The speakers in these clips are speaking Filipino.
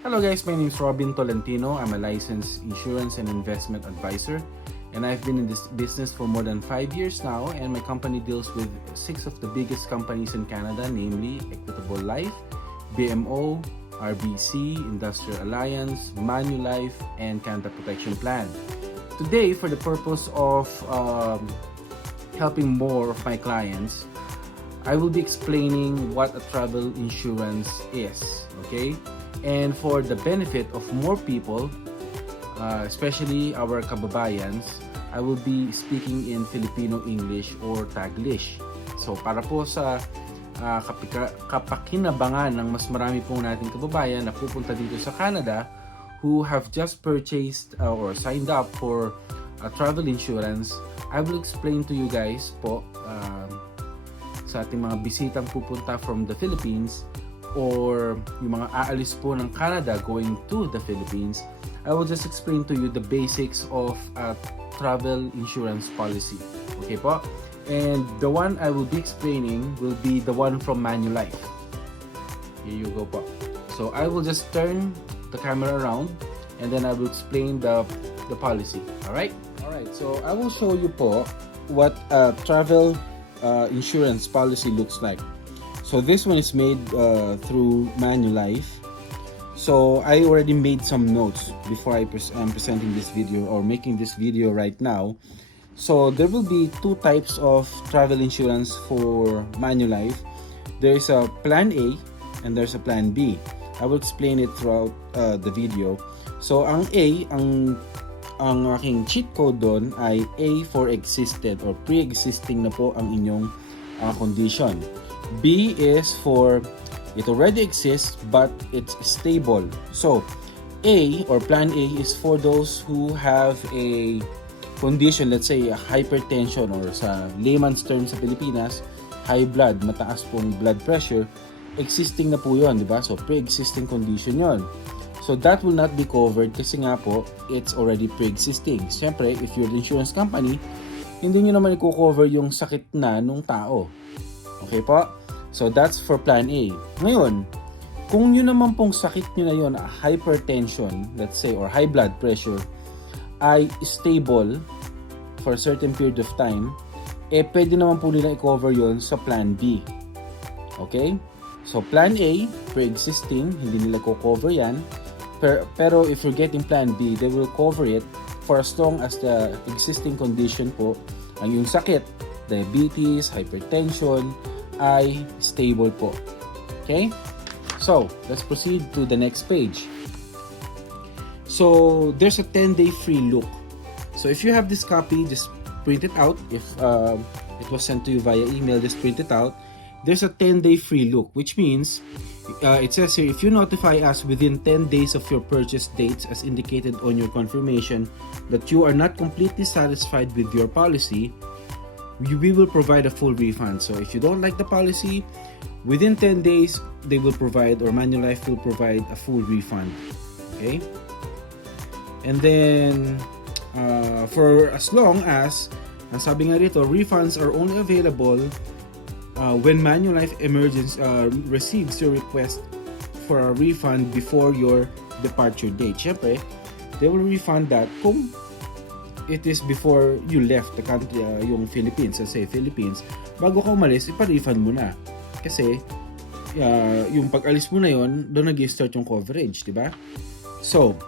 Hello guys, my name is Robin Tolentino. I'm a licensed insurance and investment advisor, and I've been in this business for more than 5 years now, and my company deals with 6 of the biggest companies in Canada, namely Equitable Life, BMO, RBC, Industrial Alliance, Manulife, and Canada Protection Plan. Today, for the purpose of helping more of my clients, I will be explaining what a travel insurance is, okay? And for the benefit of more people, especially our kababayans, I will be speaking in Filipino English or Taglish. So para po sa kapakinabangan ng mas marami pong nating kababayan na pupunta dito sa Canada who have just purchased or signed up for travel insurance, I will explain to you guys po sa ating mga bisitang pupunta from the Philippines or yung mga aalis po ng Canada going to the Philippines, I will just explain to you the basics of a travel insurance policy. Okay po? And the one I will be explaining will be the one from Manulife. Here you go po. So I will just turn the camera around and then I will explain the policy. Alright? Alright, so I will show you po what a travel insurance policy looks like. So this one is made through Manulife. So I already made some notes before I'm presenting this video or making this video right now. So there will be two types of travel insurance for Manulife. There is a Plan A and there's a Plan B. I will explain it throughout the video. So ang A, ang aking cheat code doon ay A for existed or pre-existing na po ang inyong condition. B is for it already exists but it's stable. So A or Plan A is for those who have a condition, let's say hypertension or sa layman's term sa Pilipinas, high blood, mataas pong blood pressure, existing na po yun, di ba? So pre-existing condition yon. So that will not be covered kasi nga po it's already pre-existing. Siyempre, if you're the insurance company, hindi nyo naman i-cover yung sakit na nung tao. Okay po? So that's for Plan A. Ngayon, kung yun naman pong sakit nyo na yun, hypertension, let's say, or high blood pressure, ay stable for a certain period of time, pwede naman po nila i-cover yun sa Plan B. Okay? So Plan A, pre-existing, hindi nila co-cover yan. Pero if you're getting Plan B, they will cover it for as long as the existing condition po, ang yung sakit, diabetes, hypertension, ay stable po. Okay? So, let's proceed to the next page. So, there's a 10-day free look. So, if you have this copy, just print it out. If it was sent to you via email, just print it out. There's a 10-day free look, which means, it says here, if you notify us within 10 days of your purchase dates as indicated on your confirmation that you are not completely satisfied with your policy, we will provide a full refund. So if you don't like the policy, within 10 days, they will provide, or Manulife will provide a full refund. Okay? And then, for as long as, ang sabi nga dito, refunds are only available when Manulife receives your request for a refund before your departure date. Siyempre, they will refund that kung it is before you left the country, yung Philippines, say Philippines, bago ka umalis, ipa-refund mo na. Kasi, yung pag-alis mo na yon, doon nag-start yung coverage, di ba? So,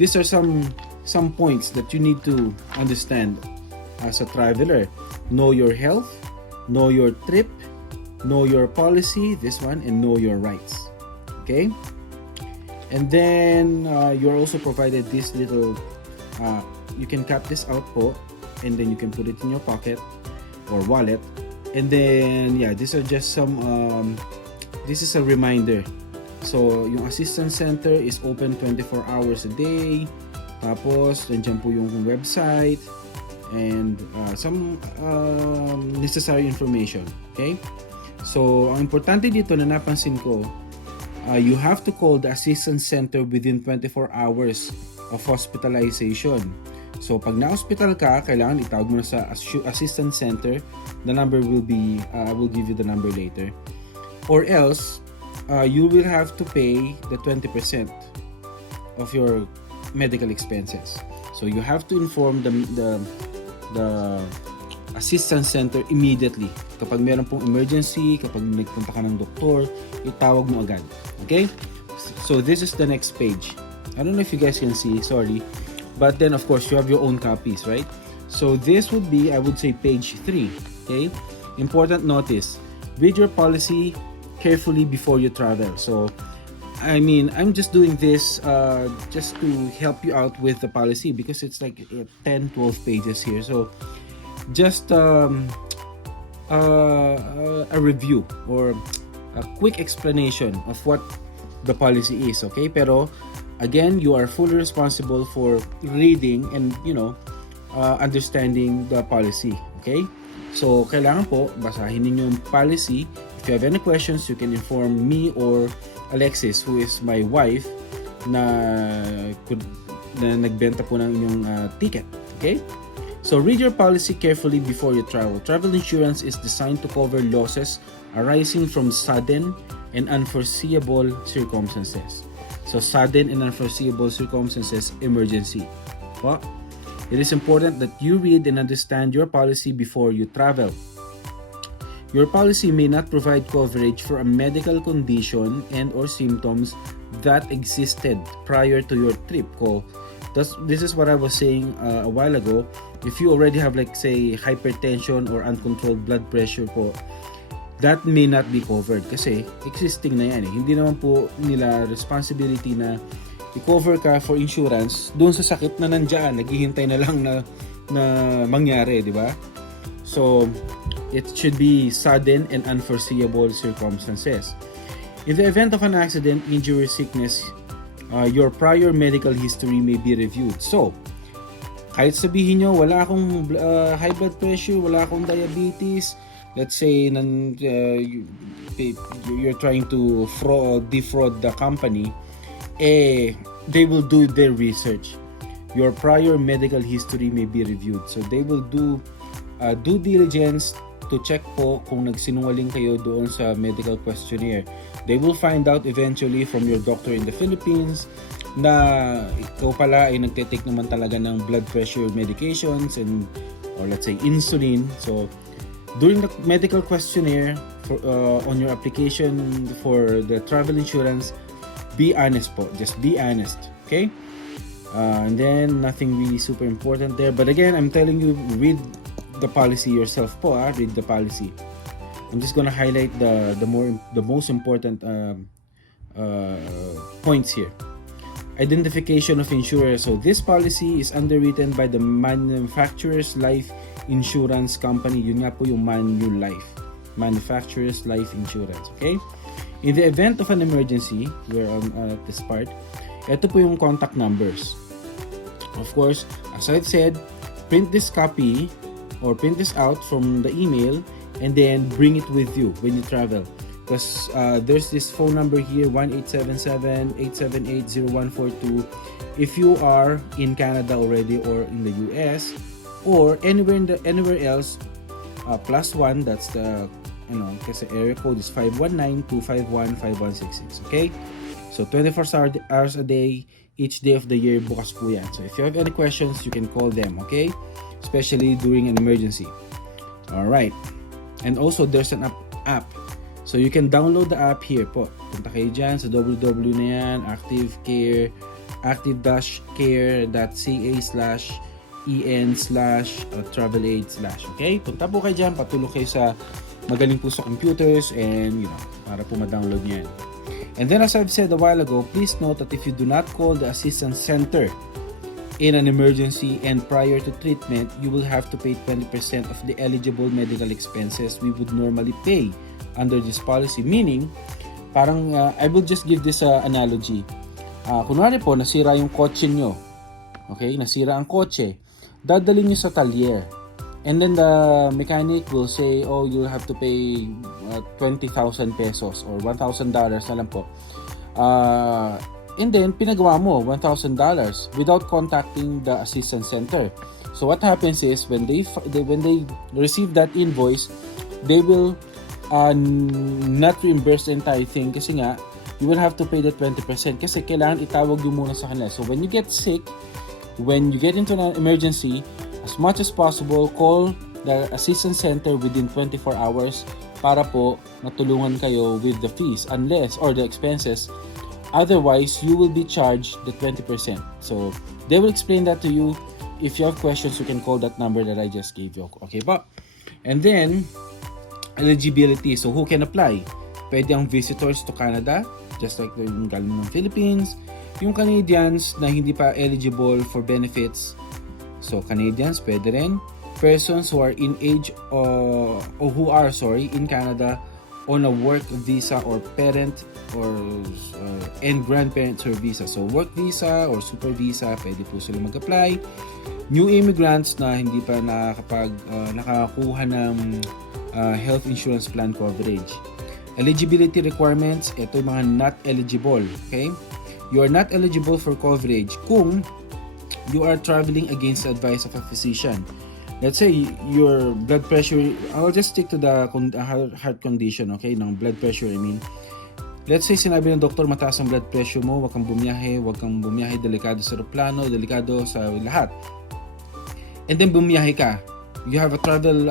these are some points that you need to understand as a traveler. Know your health, know your trip, know your policy, this one, and know your rights. Okay? And then, you're also provided this little, you can cut this out po, and then you can put it in your pocket or wallet. And then, yeah, these are just some, this is a reminder. So, yung assistance center is open 24 hours a day. Tapos, nandiyan po yung website and some necessary information. Okay? So, ang importante dito na napansin ko, you have to call the assistance center within 24 hours of hospitalization. So, pag na-hospital ka, kailangan itawag mo na sa assistance center. The number will be, I will give you the number later. Or else, you will have to pay the 20% of your medical expenses. So you have to inform the assistance center immediately. Kapag meron pong emergency, kapag nagpunta ka ng doktor, itawag mo agad. Okay? So this is the next page. I don't know if you guys can see, sorry. But then of course you have your own copies, right? So this would be, I would say, page 3. Okay? Important notice. Read your policy carefully before you travel. So I mean, I'm just doing this just to help you out with the policy because it's like 10-12 pages here. So just a review or a quick explanation of what the policy is, okay? Pero again, you are fully responsible for reading and understanding the policy, okay? So kailangan po basahin ninyo yung policy. If you have any questions, you can inform me or Alexis, who is my wife, na nagbenta po ng inyong ticket, okay? So read your policy carefully before you travel. Travel insurance is designed to cover losses arising from sudden and unforeseeable circumstances. So sudden and unforeseeable circumstances, emergency. Well, it is important that you read and understand your policy before you travel. Your policy may not provide coverage for a medical condition and or symptoms that existed prior to your trip. This is what I was saying a while ago. If you already have like say hypertension or uncontrolled blood pressure po, that may not be covered kasi existing na yan eh. Hindi naman po nila responsibility na i-cover ka for insurance doon sa sakit na nandiyan, naghihintay na lang na mangyari, di ba? So, it should be sudden and unforeseeable circumstances. In the event of an accident, injury, sickness, your prior medical history may be reviewed. So, kahit sabihin nyo, wala akong high blood pressure, wala akong diabetes, let's say you're trying to defraud the company, they will do their research. Your prior medical history may be reviewed. So, they will do due diligence to check po kung nagsinungaling kayo doon sa medical questionnaire. They will find out eventually from your doctor in the Philippines na ikaw pala ay nagte-take naman talaga ng blood pressure medications or let's say insulin. So during the medical questionnaire on your application for the travel insurance, be honest po. Just be honest. Okay? And then nothing really super important there. But again, I'm telling you, read the policy yourself po. Read the policy. I'm just gonna highlight the most important points here. Identification of insurer. So this policy is underwritten by the manufacturer's life insurance company. Yun nga po yung Manulife. Manufacturer's life insurance. Okay? In the event of an emergency, we're on this part, ito po yung contact numbers. Of course, as I've said, print this copy or print this out from the email and then bring it with you when you travel. Because there's this phone number here, 1-877-878-0142. If you are in Canada already or in the US or anywhere else, +1, that's the kasi area code is 519-251-5166. Okay? So 24 hours a day, each day of the year, bukas po yan. So if you have any questions, you can call them, okay? Especially during an emergency. Alright. And also, there's an app. So you can download the app here po. Punta kayo dyan sa www na yan, active-care.ca/en/travel-aid/. Okay? Punta po kayo dyan, patulog kayo sa magaling po sa computers and para po ma-download nyo yan. And then as I've said a while ago, please note that if you do not call the assistance center in an emergency and prior to treatment, you will have to pay 20% of the eligible medical expenses we would normally pay under this policy. Meaning, parang I will just give this analogy. Kunwari po, nasira yung kotse nyo. Okay? Nasira ang kotse. Dadalhin nyo sa talyer. And then the mechanic will say, oh, you'll have to pay 20,000 pesos or $1,000 na lang po. And then, pinagawa mo $1,000 without contacting the assistance center. So what happens is, when they receive that invoice, they will not reimbursed the entire thing kasi nga, you will have to pay the 20% kasi kailangan itawag yung muna sa kanila. So when you get sick, when you get into an emergency, as much as possible, call the assistance center within 24 hours para po matulungan kayo with the fees unless or the expenses. Otherwise, you will be charged the 20%. So they will explain that to you. If you have questions, you can call that number that I just gave you. Okay po? And then, eligibility. So who can apply? Pwede ang visitors to Canada, just like yung galing ng Philippines. Yung Canadians na hindi pa eligible for benefits, so Canadians pwede rin. Persons who are in age or who are in Canada on a work visa or parent or and grandparents or visa. So work visa or super visa, pwede po sila mag-apply. New immigrants na hindi pa nakakuha ng health insurance plan coverage. Eligibility requirements, ito yung mga not eligible. Okay? You are not eligible for coverage kung you are traveling against the advice of a physician. Let's say your blood pressure, I'll just stick to the heart condition, okay? Ng blood pressure, I mean. Let's say sinabi ng doktor mataas ang blood pressure mo, wag kang bumiyahe, delikado sa aeroplano, delikado sa lahat. And then bumiyahe ka. You have a travel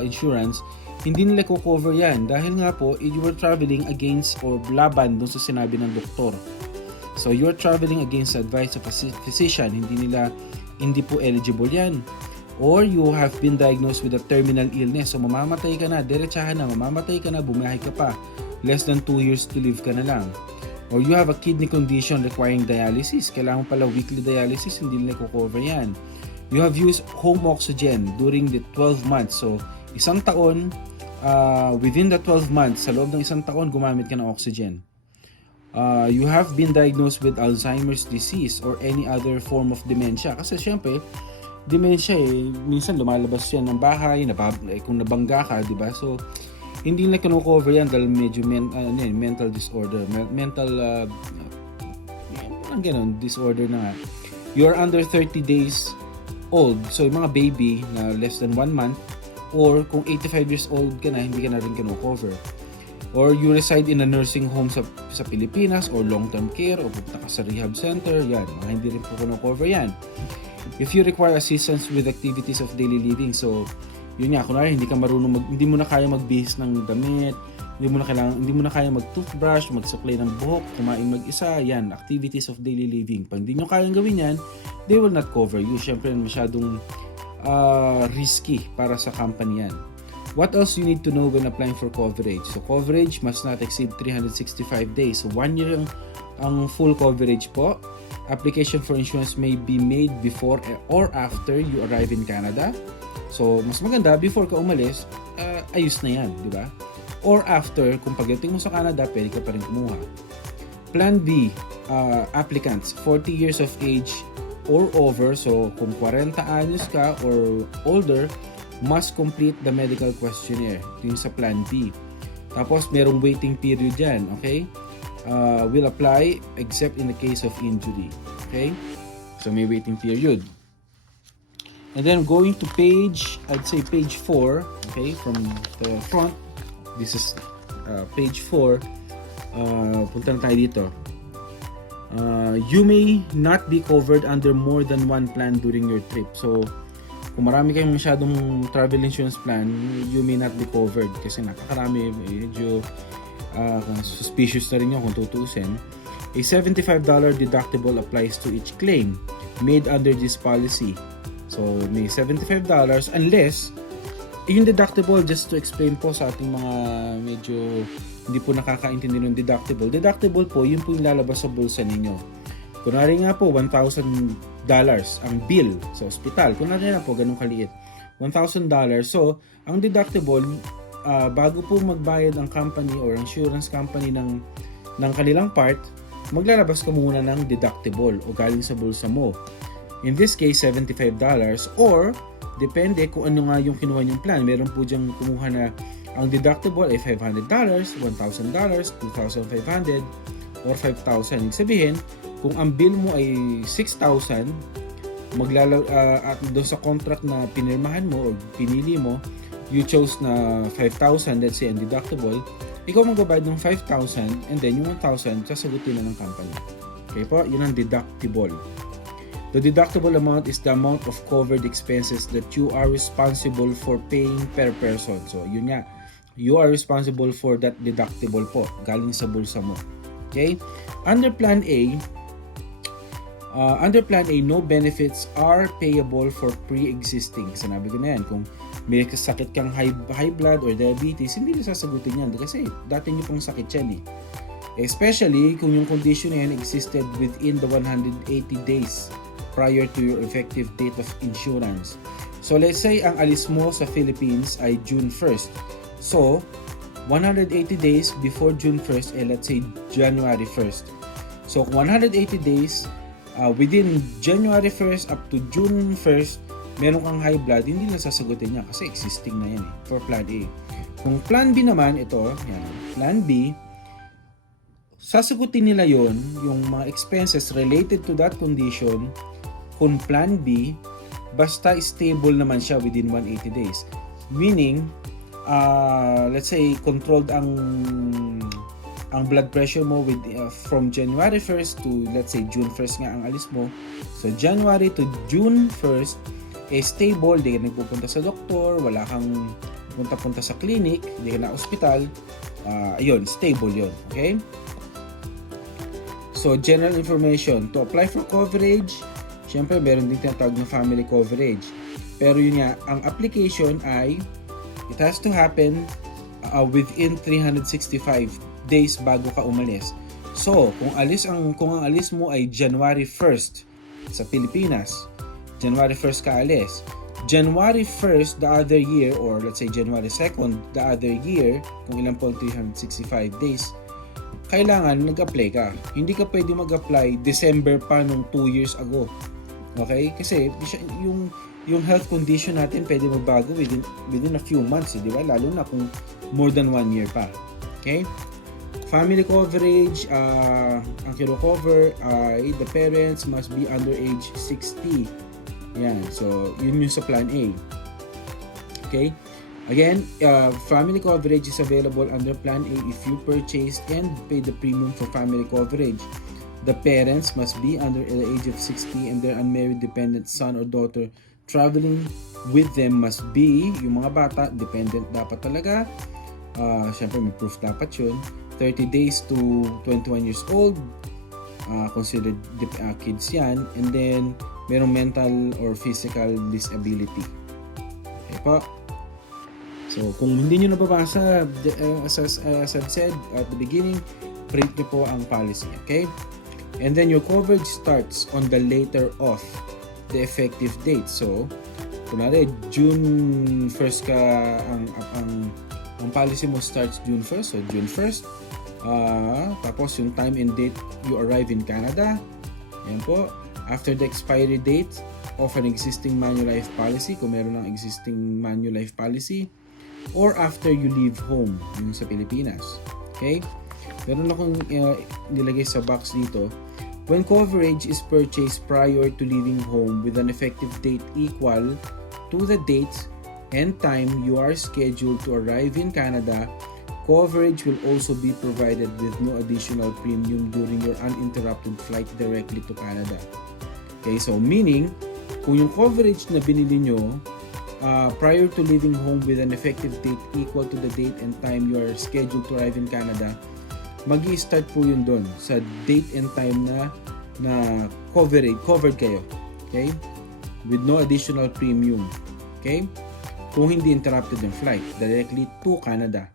insurance, hindi nila ko-cover yan dahil nga po you were traveling against or laban dun sa sinabi ng doktor. So you're traveling against the advice of a physician, hindi po eligible yan. Or you have been diagnosed with a terminal illness, so mamamatay ka na, diretsahan na, mamamatay ka na, bumiyahe ka pa, less than 2 years to live ka na lang. Or you have a kidney condition requiring dialysis, kailangan pala weekly dialysis, hindi nila ko-cover yan. You have used home oxygen during the 12 months, so isang taon, within the 12 months, sa loob ng isang taon, gumamit ka ng oxygen. You have been diagnosed with Alzheimer's disease or any other form of dementia. Kasi syempre, dementia minsan lumalabas yan ng bahay, kung nabangga ka, di ba? So, hindi na kino-cover yan dahil medyo mental disorder. Disorder na nga. You're under 30 days old, so yung mga baby na less than 1 month, or kung 85 years old ka na, hindi ka na rin kino-cover. Or you reside in a nursing home sa Pilipinas or long-term care o pupunta ka sa rehab center, yan, mga hindi rin po kino-cover yan. If you require assistance with activities of daily living, so yun nga, kunwari hindi mo na kaya magbihis ng damit, hindi mo na kaya mag-toothbrush, mag-supply ng buhok, kumain mag-isa, yan, activities of daily living. Pag hindi nyo kayang gawin yan, they will not cover you. Syempre, masyadong risky para sa company yan. What else you need to know when applying for coverage? So, coverage must not exceed 365 days. So, 1 year ang full coverage po. Application for insurance may be made before or after you arrive in Canada. So, mas maganda, before ka umalis, ayos na yan, di ba? Or after, kung pagdating mo sa Canada, pwede ka pa rin kumuha. Plan B, applicants, 40 years of age or over. So, kung 40 anyos ka or older, must complete the medical questionnaire. Ito yung sa Plan B. Tapos, merong waiting period dyan, okay? Will apply except in the case of injury. Okay? So, may waiting period. And then, going to I'd say page 4, okay, from the front. This is page 4. Punta na tayo dito. You may not be covered under more than one plan during your trip. So, kung marami kayong masyadong travel insurance plan, you may not be covered kasi nakakarami, medyo suspicious na rin yun kung tutusin. A $75 deductible applies to each claim made under this policy. So, may $75 unless yung deductible, just to explain po sa ating mga medyo hindi po nakakaintindi ng deductible. Deductible po, yun po yung lalabas sa bulsa ninyo. Kunwari nga po, $1,000 ang bill sa ospital. Kunwari nga po, ganun kaliit. $1,000. So, ang deductible, bago po magbayad ang company or insurance company ng kanilang part, maglalabas ka muna ng deductible o galing sa bulsa mo. In this case, $75 or depende kung ano nga yung kinuha nyong plan. Meron po diyang kumuha na ang deductible ay $500, $1,000, $2,500 or $5,000. Ibig sabihin, kung ang bill mo ay $6,000, at doon sa contract na pinirmahan mo o pinili mo, you chose na 5,000, let's say, ang deductible, ikaw magbabayad ng 5,000 and then yung 1,000 sasagutin na ng company. Okay po, yun ang deductible. The deductible amount is the amount of covered expenses that you are responsible for paying per person. So, yun nga, you are responsible for that deductible po, galing sa bulsa mo. Okay? Under Plan A, no benefits are payable for pre-existing. Sinabi ko na yan, kung may sakit kang high blood or diabetes, hindi na sasagutin yan kasi dati nyo pang sakit yan eh. Especially kung yung condition na yan existed within the 180 days prior to your effective date of insurance. So let's say ang alis mo sa Philippines ay June 1st. So 180 days before June 1st, let's say January 1st. So 180 days within January 1st up to June 1st, meron kang high blood, hindi na sasagutin niya kasi existing na yan for Plan A. Kung Plan B naman, ito, yan, Plan B, sasagutin nila yon yung mga expenses related to that condition kung Plan B, basta stable naman siya within 180 days. Meaning, let's say, controlled ang blood pressure mo with, from January 1st to, let's say, June 1st nga ang alis mo. So, January to June 1st, stable, di ka nagpupunta sa doktor, wala kang punta-punta sa clinic, di ka na hospital, ayun, stable yun. Okay? So, general information. To apply for coverage, syempre, meron din tinatawag na family coverage. Pero yun nga, ang application ay, it has to happen within 365 days bago ka umalis. So, kung ang alis mo ay January 1st sa Pilipinas, January 1st ka alis. January 1st the other year, or let's say January 2nd the other year, kung ilan po 365 days, kailangan nag-apply ka. Hindi ka pwede mag-apply December pa nung 2 years ago. Okay? Kasi yung health condition natin pwede magbago within a few months, di ba? Lalo na kung more than 1 year pa. Okay? Family coverage, ang kino-cover ay the parents must be under age 60. Yan. So, yun yung sa Plan A. Okay? Again, family coverage is available under Plan A if you purchase and pay the premium for family coverage. The parents must be under the age of 60 and their unmarried dependent son or daughter traveling with them must be, yung mga bata, dependent dapat talaga. Siyempre, may proof dapat yun. 30 days to 21 years old, considered kids yan. And then, merong mental or physical disability. Okay po. So, kung hindi nyo nababasa, as I've said at the beginning, print nyo po ang policy. Okay? And then your coverage starts on the later of the effective date. So, kunwari, June 1st ka, ang policy mo starts June 1st. So, June 1st. Tapos, yung time and date you arrive in Canada. Yan po. After the expiry date of an existing Manulife policy, kung meron ng existing Manulife policy, or after you leave home, yung sa Pilipinas. Okay? Meron akong nilagay sa box dito. When coverage is purchased prior to leaving home with an effective date equal to the date and time you are scheduled to arrive in Canada, coverage will also be provided with no additional premium during your uninterrupted flight directly to Canada. Okay, so meaning, kung yung coverage na binili nyo prior to leaving home with an effective date equal to the date and time you are scheduled to arrive in Canada, mag-i-start po yun doon sa date and time na covered kayo. Okay? With no additional premium. Okay? Kung hindi interrupted yung flight directly to Canada.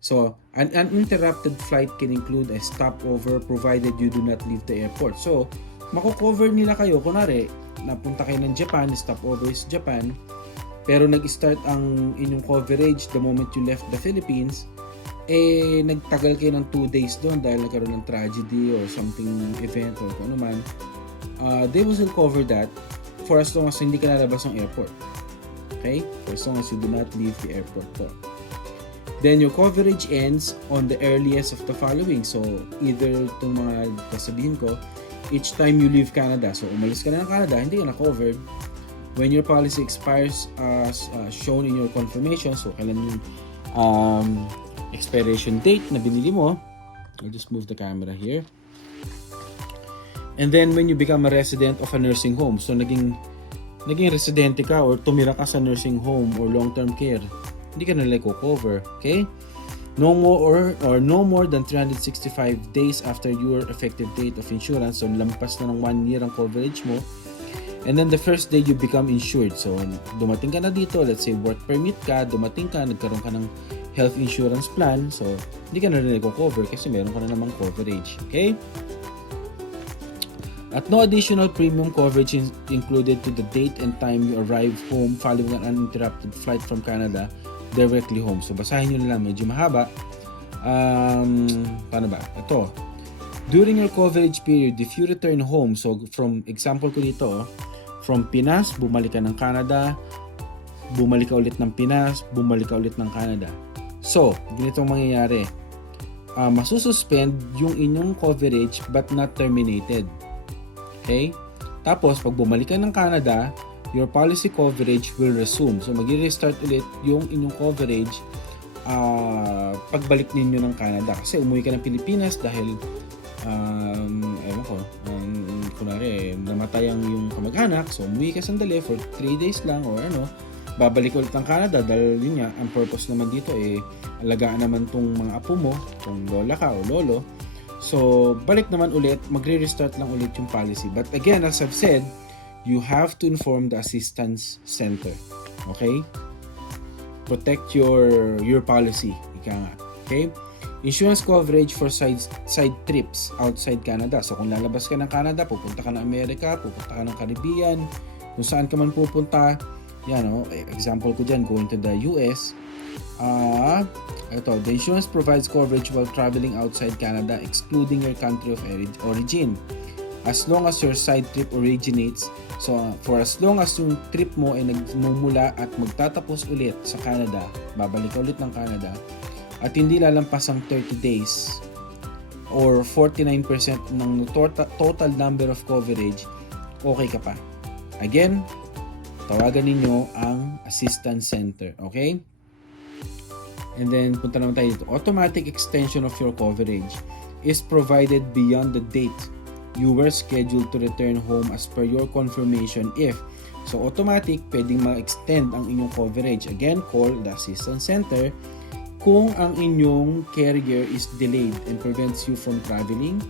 So, an uninterrupted flight can include a stopover provided you do not leave the airport. So, mako-cover nila kayo. Kunwari, napunta kayo ng Japan, stopover is Japan, pero nag-start ang inyong coverage the moment you left the Philippines, nagtagal kayo ng 2 days doon dahil nagkaroon ng tragedy or something event or kung ano man, they will still cover that for as long as hindi ka nalabas ng airport. Okay? For as long as you do not leave the airport po. Then your coverage ends on the earliest of the following. So, either itong mga kasabihin ko, each time you leave Canada. So, umalis ka na ng Canada, hindi ka na covered. When your policy expires as shown in your confirmation, so kailan yung expiration date na binili mo. I'll just move the camera here. And then when you become a resident of a nursing home, so naging residente ka or tumira ka sa nursing home or long-term care, hindi ka na cover, okay? No more or no more than 365 days after your effective date of insurance, so lampas na ng 1 year ang coverage mo. And then the first day you become insured. So dumating ka na dito, let's say work permit ka, dumating ka, nagkaroon ka ng health insurance plan, so hindi ka na rin cover kasi meron ka na namang coverage, okay? At no additional premium coverage is included to the date and time you arrive home following an uninterrupted flight from Canada directly home. So basahin nyo na lang, medyo mahaba. Paano ba? Ito. During your coverage period, if you return home, so from example ko dito, from Pinas, bumalik ka ng Canada, bumalik ka ulit ng Pinas, bumalik ka ulit ng Canada. So, ganito ang mangyayari. Masususpend yung inyong coverage but not terminated. Okay? Tapos, pag bumalik ka ng Canada, your policy coverage will resume. So, mag-restart ulit yung inyong coverage pagbalik ninyo ng Canada. Kasi umuwi ka ng Pilipinas dahil kunwari, namatay ang yung kamag-anak. So, umuwi ka sandali for 3 days lang or babalik ulit ng Canada dahil yun nga, ang purpose naman dito alagaan naman tong mga apo mo, kung lola ka o lolo. So, balik naman ulit, magre-restart lang ulit yung policy. But again, as I've said, you have to inform the assistance center. Okay? Protect your policy. Ika nga. Okay? Insurance coverage for side trips outside Canada. So, kung lalabas ka ng Canada, pupunta ka ng Amerika, pupunta ka ng Caribbean, kung saan ka man pupunta, example ko dyan, going to the US, the insurance provides coverage while traveling outside Canada, excluding your country of origin. As long as your side trip originates, so for as long as yung trip mo ay nagmumula at magtatapos ulit sa Canada, babalik ka ulit ng Canada, at hindi lalampas ang 30 days or 49% ng total number of coverage, okay ka pa. Again, tawagan ninyo ang assistance center, okay? And then, punta naman tayo dito. Automatic extension of your coverage is provided beyond the date you were scheduled to return home as per your confirmation if. So, automatic, pwedeng ma-extend ang inyong coverage. Again, call the assistance center kung ang inyong carrier is delayed and prevents you from traveling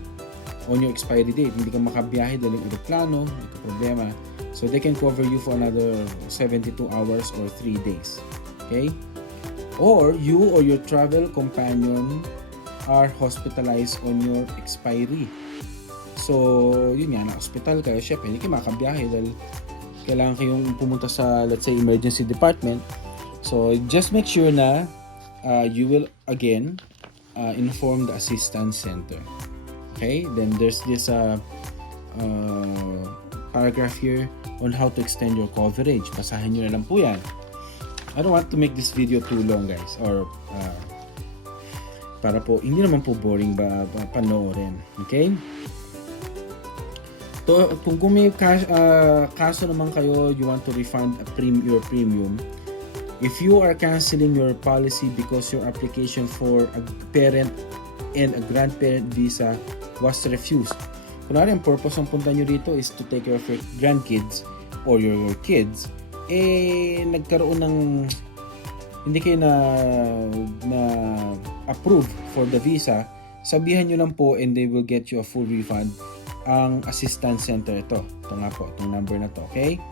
on your expiry date. Hindi ka makabiyahe dahil yung aeroplano, hindi ka problema. So, they can cover you for another 72 hours or 3 days. Okay? Or you or your travel companion are hospitalized on your expiry. So, yun nga, na-hospital kayo, syempre, hindi kayo makabiyahe dahil kailangan kayong pumunta sa, let's say, emergency department. So, just make sure na you will, again, inform the assistance center. Okay? Then, there's this paragraph here on how to extend your coverage. Basahin nyo na lang po yan. I don't want to make this video too long, guys, or para po hindi naman po boring ba panoorin. Okay? To, kung may kaso naman kayo, you want to refund your premium, if you are canceling your policy because your application for a parent and a grandparent visa was refused. Kunwari, ang purpose ng punta nyo dito is to take care of your grandkids or your kids, nagkaroon ng hindi kayo na approve for the visa, sabihan nyo lang po and they will get you a full refund. Ang assistance center ito nga po, itong number na to, okay?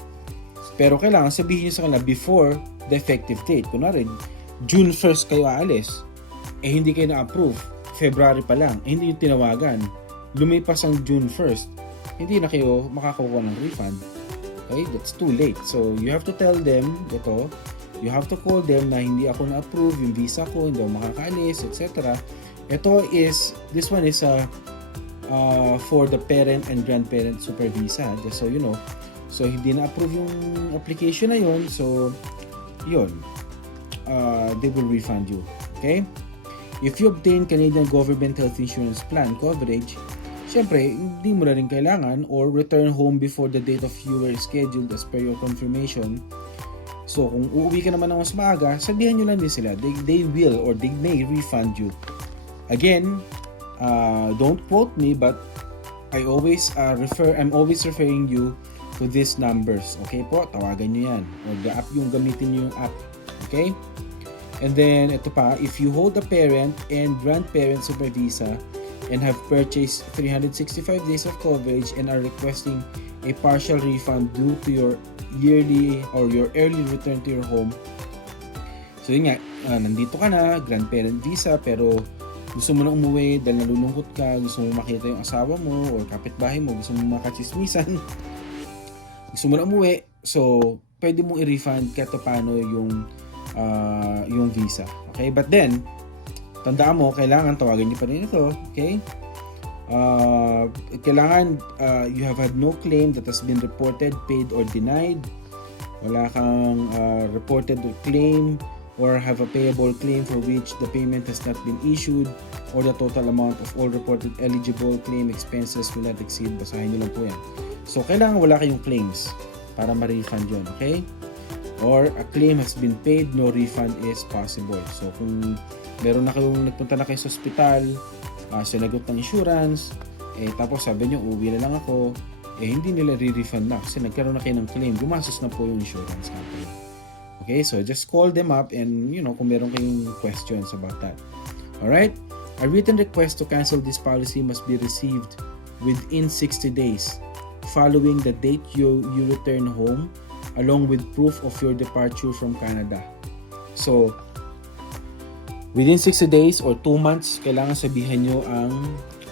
Pero kailangan sabihin nyo sa kanila before the effective date. Kunwari, June 1st kayo aalis, hindi kayo na-approve, February pa lang, hindi yung tinawagan, lumipas ang June 1st, hindi na kayo makakakuha ng refund. Okay, that's too late. So, you have to tell them ito, you have to call them na hindi ako na-approve yung visa ko, hindi ako makakaalis, etc. This one is for the parent and grandparent super visa, just so you know. So, hindi na-approve yung application na yun, so, yun. They will refund you. Okay? If you obtain Canadian government health insurance plan coverage, syempre, hindi mo na rin kailangan, or return home before the date of you were scheduled as per your confirmation. So, kung uuwi ka naman ng mas maaga, sabihan nyo lang din sila. They will or they may refund you. Again, don't quote me, but I'm always referring you to these numbers. Okay po? Tawagan nyo yan. Or the app yung gamitin nyo yung app. Okay? And then, ito pa, if you hold a parent and grandparent super visa and have purchased 365 days of coverage and are requesting a partial refund due to your yearly or your early return to your home. So yun nga, nandito ka na, grandparent visa, pero gusto mo na umuwi dahil nalulungkot ka, gusto mo makita yung asawa mo or kapitbahay mo, gusto mo makachismisan, gusto mo na umuwi, so pwede mong i-refund kahit paano yung visa. Okay? But then, tandaan mo, kailangan tawagan niyo pa rin ito. Okay? Kailangan you have had no claim that has been reported, paid, or denied. Wala kang reported or claim or have a payable claim for which the payment has not been issued, or the total amount of all reported eligible claim expenses will not exceed. Basahin nyo lang po yan. So, kailangan wala kayong claims para ma-refund yun. Okay? Or a claim has been paid, no refund is possible. So, kung meron na kayong nagpunta na kayo sa ospital, sinagot ng insurance, tapos sabi nyo, uwi na lang ako, hindi nila re-refund na kasi nagkaroon na kayo ng claim, gumastos na po yung insurance company. Okay, so just call them up and kung meron kayong questions about that. Alright, a written request to cancel this policy must be received within 60 days following the date you return home, along with proof of your departure from Canada. So, within 60 days or 2 months, kailangan sabihan nyo ang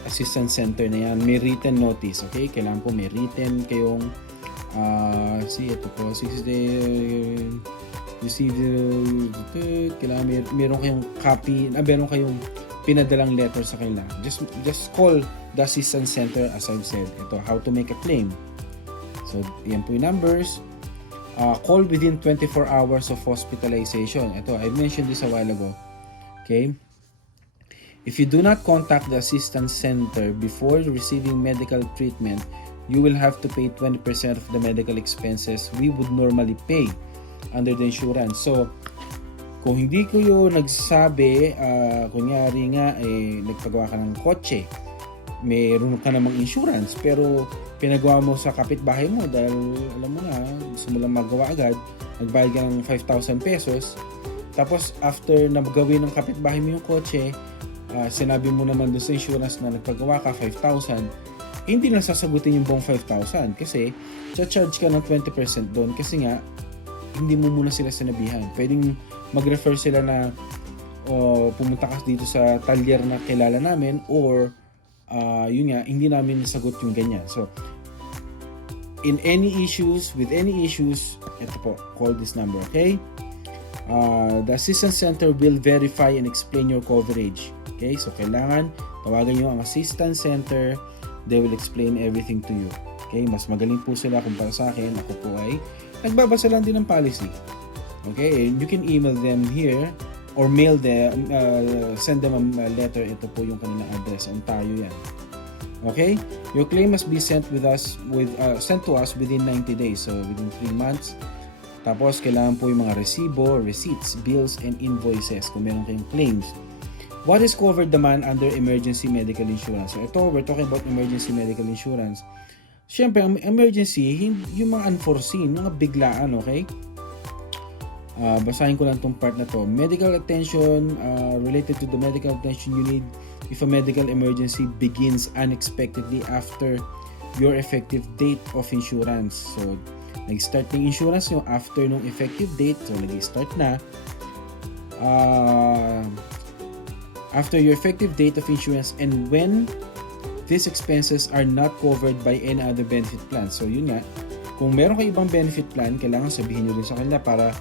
assistance center na yan. May written notice, okay? Kailangan po may written kayong ito po, 60 days, kailangan meron kayong copy, meron kayong pinadalang letter sa kanila. Just call the assistance center as I've said. Ito, how to make a claim. So, yan po yung numbers. Call within 24 hours of hospitalization. Ito, I mentioned this a while ago. Okay? If you do not contact the assistance center before receiving medical treatment, you will have to pay 20% of the medical expenses we would normally pay under the insurance. So, kung hindi ko yung nagsasabi, kunyari nga, nagpagawa ka ng kotse, mayroon ka namang insurance, pero pinagawa mo sa kapitbahay mo dahil alam mo na, gusto mo lang magawa agad, nagbayad ka ng 5,000 pesos, tapos after na gawin ng kapitbahay mo yung kotse, sinabi mo naman doon sa insurance na nagpagawa ka 5,000, hindi lang sasagutin yung buong 5,000 kasi charge ka ng 20% doon kasi nga hindi mo muna sila sinabihan. Pwedeng mag-refer sila na pumunta ka dito sa talyer na kilala namin, or yun nga, hindi namin nasagot yung ganyan. So, with any issues, ito po, call this number, okay? The assistance center will verify and explain your coverage. Okay, so kailangan tawagan nyo ang assistance center. They will explain everything to you. Okay, mas magaling po sila kumpara sa akin. Ako po ay nagbabasa lang din ng policy. Okay, and you can email them here or mail them, send them a letter. Ito po yung kanilang address. Ontario yan. Okay, your claim must be sent to us within 90 days. So within 3 months. Tapos kailangan po yung mga resibo, receipts, bills, and invoices kung meron kayong claims. What is covered naman under emergency medical insurance? So ito, we're talking about emergency medical insurance. Siyempre, ang emergency, yung mga unforeseen, mga biglaan, okay? Basahin ko lang itong part na to. Medical attention related to the medical attention you need if a medical emergency begins unexpectedly after your effective date of insurance. So, nag-start ng insurance yung after nung effective date. So, nag-start na. After your effective date of insurance and when these expenses are not covered by any other benefit plan. So, yun nga. Kung meron kayo ibang benefit plan, kailangan sabihin nyo rin sa kanila para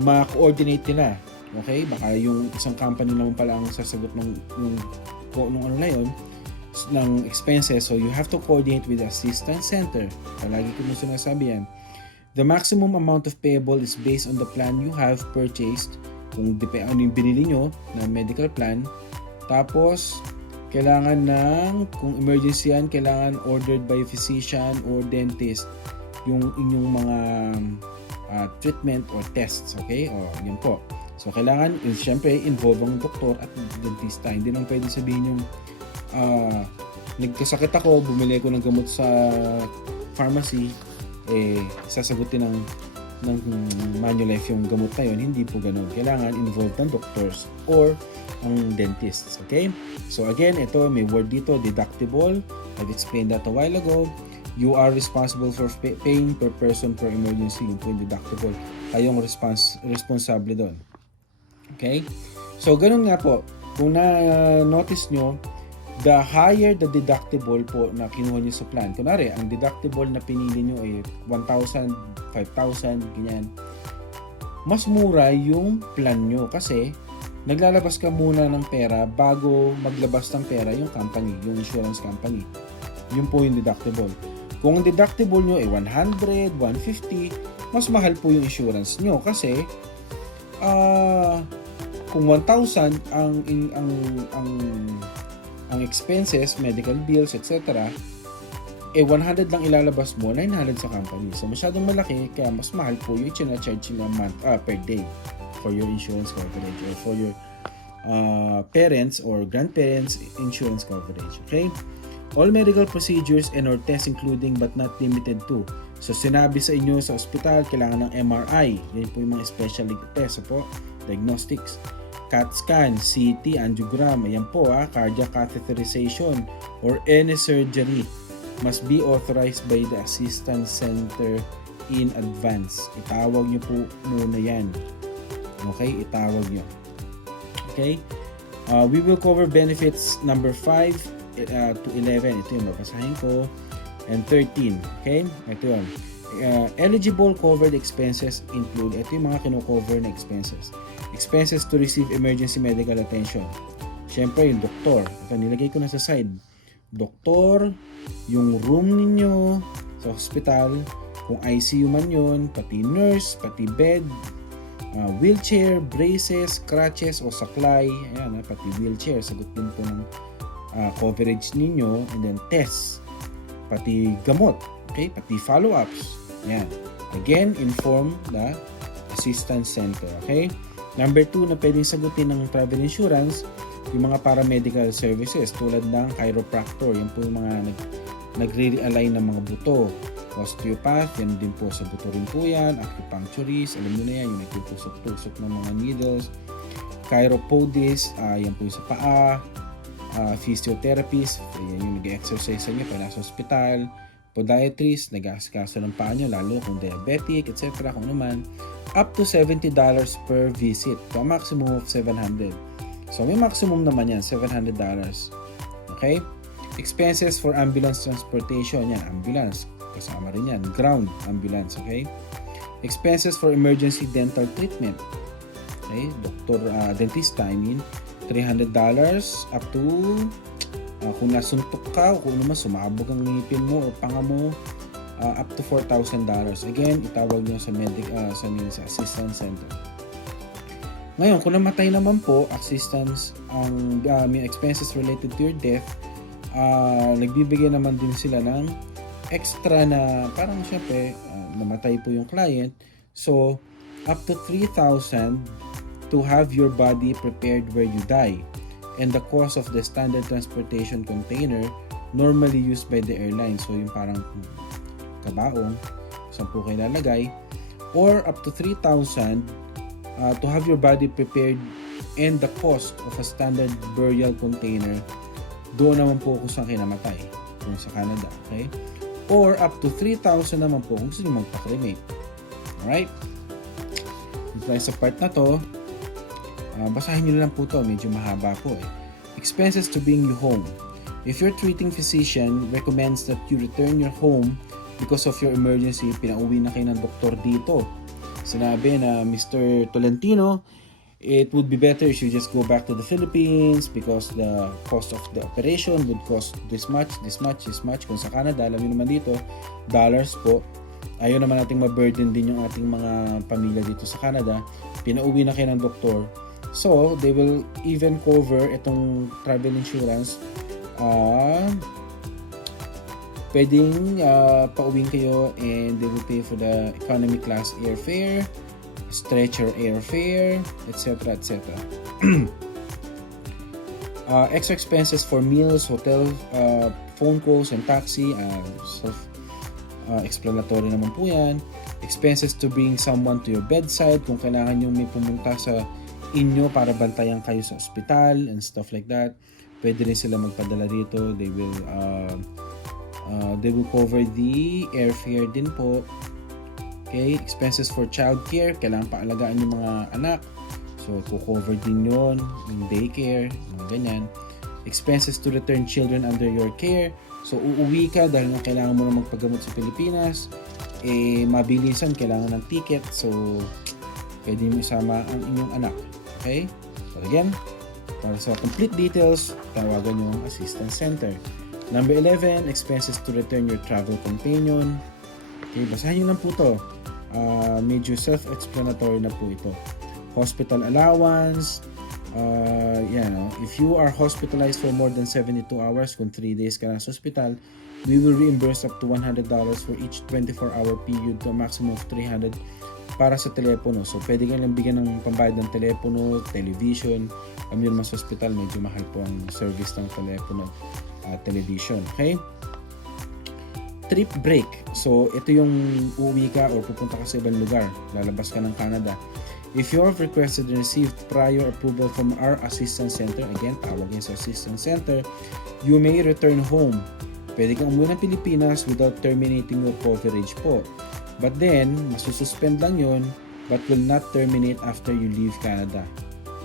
ma-coordinate nila. Okay? Baka yung isang company naman pala ang sasagot ng ano na yun, ng expenses. So, you have to coordinate with the assistance center. Palagi ko mo sinasabi yan. The maximum amount of payable is based on the plan you have purchased. Kung ano yung binili nyo na medical plan. Tapos, kailangan ng, kung emergency yan, kailangan ordered by physician or dentist yung inyong mga treatment or tests, okay? O, yun po. So, kailangan, syempre, involve ang doktor at dentista. Hindi lang pwede sabihin yung nagkasakit ako, bumili ko ng gamot sa pharmacy, sasagutin ng Manulife yung gamot na yun. Hindi po ganun. Kailangan involved ng doctors or ang dentists, okay? So again, ito may word dito, deductible. I've explained that a while ago. You are responsible for paying per person per emergency. Yung po yung deductible. Kayong responsable doon. Okay? So ganun nga po. Kung na-notice nyo, the higher the deductible po na kinuha nyo sa plan. Kunwari, ang deductible na pinili nyo ay 1,000, 5,000, ganyan. Mas mura yung plan nyo kasi naglalabas ka muna ng pera bago maglabas ng pera yung company, yung insurance company. Yun po yung deductible. Kung ang deductible nyo ay 100, 150, mas mahal po yung insurance nyo kasi kung 1,000 ang expenses, medical bills, etc., 100 lang ilalabas mo, 900 sa company. So, masyadong malaki, kaya mas mahal po yung charge nila per day for your insurance coverage or for your parents or grandparents insurance coverage. Okay? All medical procedures and or tests including but not limited to. So, sinabi sa inyo sa ospital, kailangan ng MRI. Yan po yung mga special tests po, diagnostics. CAT scan, CT, angiogram, ayan po cardiac catheterization or any surgery must be authorized by the assistance center in advance. Itawag nyo po muna yan. Okay? Itawag nyo. Okay? We will cover benefits number 5 to 11. Ito yung babasahin ko. And 13. Okay? Ito yun. Eligible covered expenses include, ito yung mga kino-cover na expenses. Expenses to receive emergency medical attention. Siyempre, yung doktor. Ito, nilagay ko na sa side. Doktor, yung room ninyo sa hospital, kung ICU man yun, pati nurse, pati bed, wheelchair, braces, crutches o saklay, ayan, pati wheelchair, sagot din po ng coverage ninyo, and then tests, pati gamot, okay, pati follow-ups, ayan. Again, inform the assistance center, okay? Number 2 na pwedeng sagutin ng travel insurance, yung mga paramedical services tulad ng chiropractor, yan po yung mga nagre-realign ng mga buto. Osteopath, yan din po sa buto rin po yan. Acupuncturist, alam nyo na yan, yung nagtutusok-tusok ng mga needles. Chiropodist, yan po yung sa paa. Physiotherapist, yan yung nag-exercise sa inyo pag nasa hospital. Podiatrist, nag-aasikaso ng paa nyo, lalo kung diabetic, etc. Kung naman, up to $70 per visit. So, a maximum of 700. So, may maximum naman yan, $700. Okay? Expenses for ambulance transportation, yan, ambulance. Kasama rin yan, ground ambulance, okay? Expenses for emergency dental treatment. Okay? Dentista, I mean, $300 up to kung nasuntok ka o kung naman sumabog ang ngipin mo o panga mo, up to $4,000. Again, itawag nyo sa sa assistance center. Ngayon, kung namatay naman po, assistance, may expenses related to your death, nagbibigay naman din sila ng extra na parang syempre, namatay po yung client. So, up to 3,000 to have your body prepared where you die. And the cost of the standard transportation container normally used by the airline. So, yung parang kabaong, saan po kayo lalagay. Or up to 3,000 to have your body prepared and the cost of a standard burial container. Doon naman po kung saan kayo namatay. Kung sa Canada. Okay? Or up to 3,000 naman po kung gusto nyo magpa-cremate. Alright? Sa part na to, basahin nyo lang po to, medyo mahaba po Expenses to bring you home. If your treating physician recommends that you return your home because of your emergency, pinauwi na kayo ng doktor dito. Sinabi na Mr. Tolentino, it would be better if you just go back to the Philippines because the cost of the operation would cost this much. Kung sa Canada, alam nyo naman dito, dollars po. Ayaw naman nating ma-burden din yung ating mga pamilya dito sa Canada. Pinauwi na kayo ng doktor. So, they will even cover itong travel insurance pwedeng pauwing kayo and they will pay for the economy class airfare, stretcher airfare, etc. etc. Extra expenses for meals, hotel, phone calls, and taxi. Self-explanatory naman po yan. Expenses to bring someone to your bedside kung kailangan nyo may pumunta sa inyo para bantayan kayo sa ospital and stuff like that. Pwede rin sila magpadala dito. They will cover the airfare din po. Okay, expenses for childcare, kailangan paalagaan yung mga anak. So, cover din yun, yung daycare, mga ganyan. Expenses to return children under your care. So, uuwi ka dahil nga kailangan mo na magpagamot sa Pilipinas. Mabilisan, kailangan ng ticket. So, pwede mo isama ang inyong anak. Okay? So, again, para sa complete details, tawagan nyo ang assistance center. Number 11, expenses to return your travel companion. Okay, basahin nyo lang po ito. Medyo self-explanatory na po ito. Hospital allowance. If you are hospitalized for more than 72 hours, kung 3 days ka na sa hospital, we will reimburse up to $100 for each 24-hour period to a maximum of $300 para sa telepono. So, pwede ka lang bigyan ng pambayad ng telepono, television. Kami naman sa hospital, medyo mahal po ang service ng telepono, television. Okay? Trip break. So, ito yung uuwi ka or pupunta ka sa ibang lugar. Lalabas ka ng Canada. If you have requested and received prior approval from our assistance center, again, tawag yan sa assistance center, you may return home. Pwede kang umuwi ng Pilipinas without terminating your coverage po. But then, masususpend lang yun, but will not terminate after you leave Canada.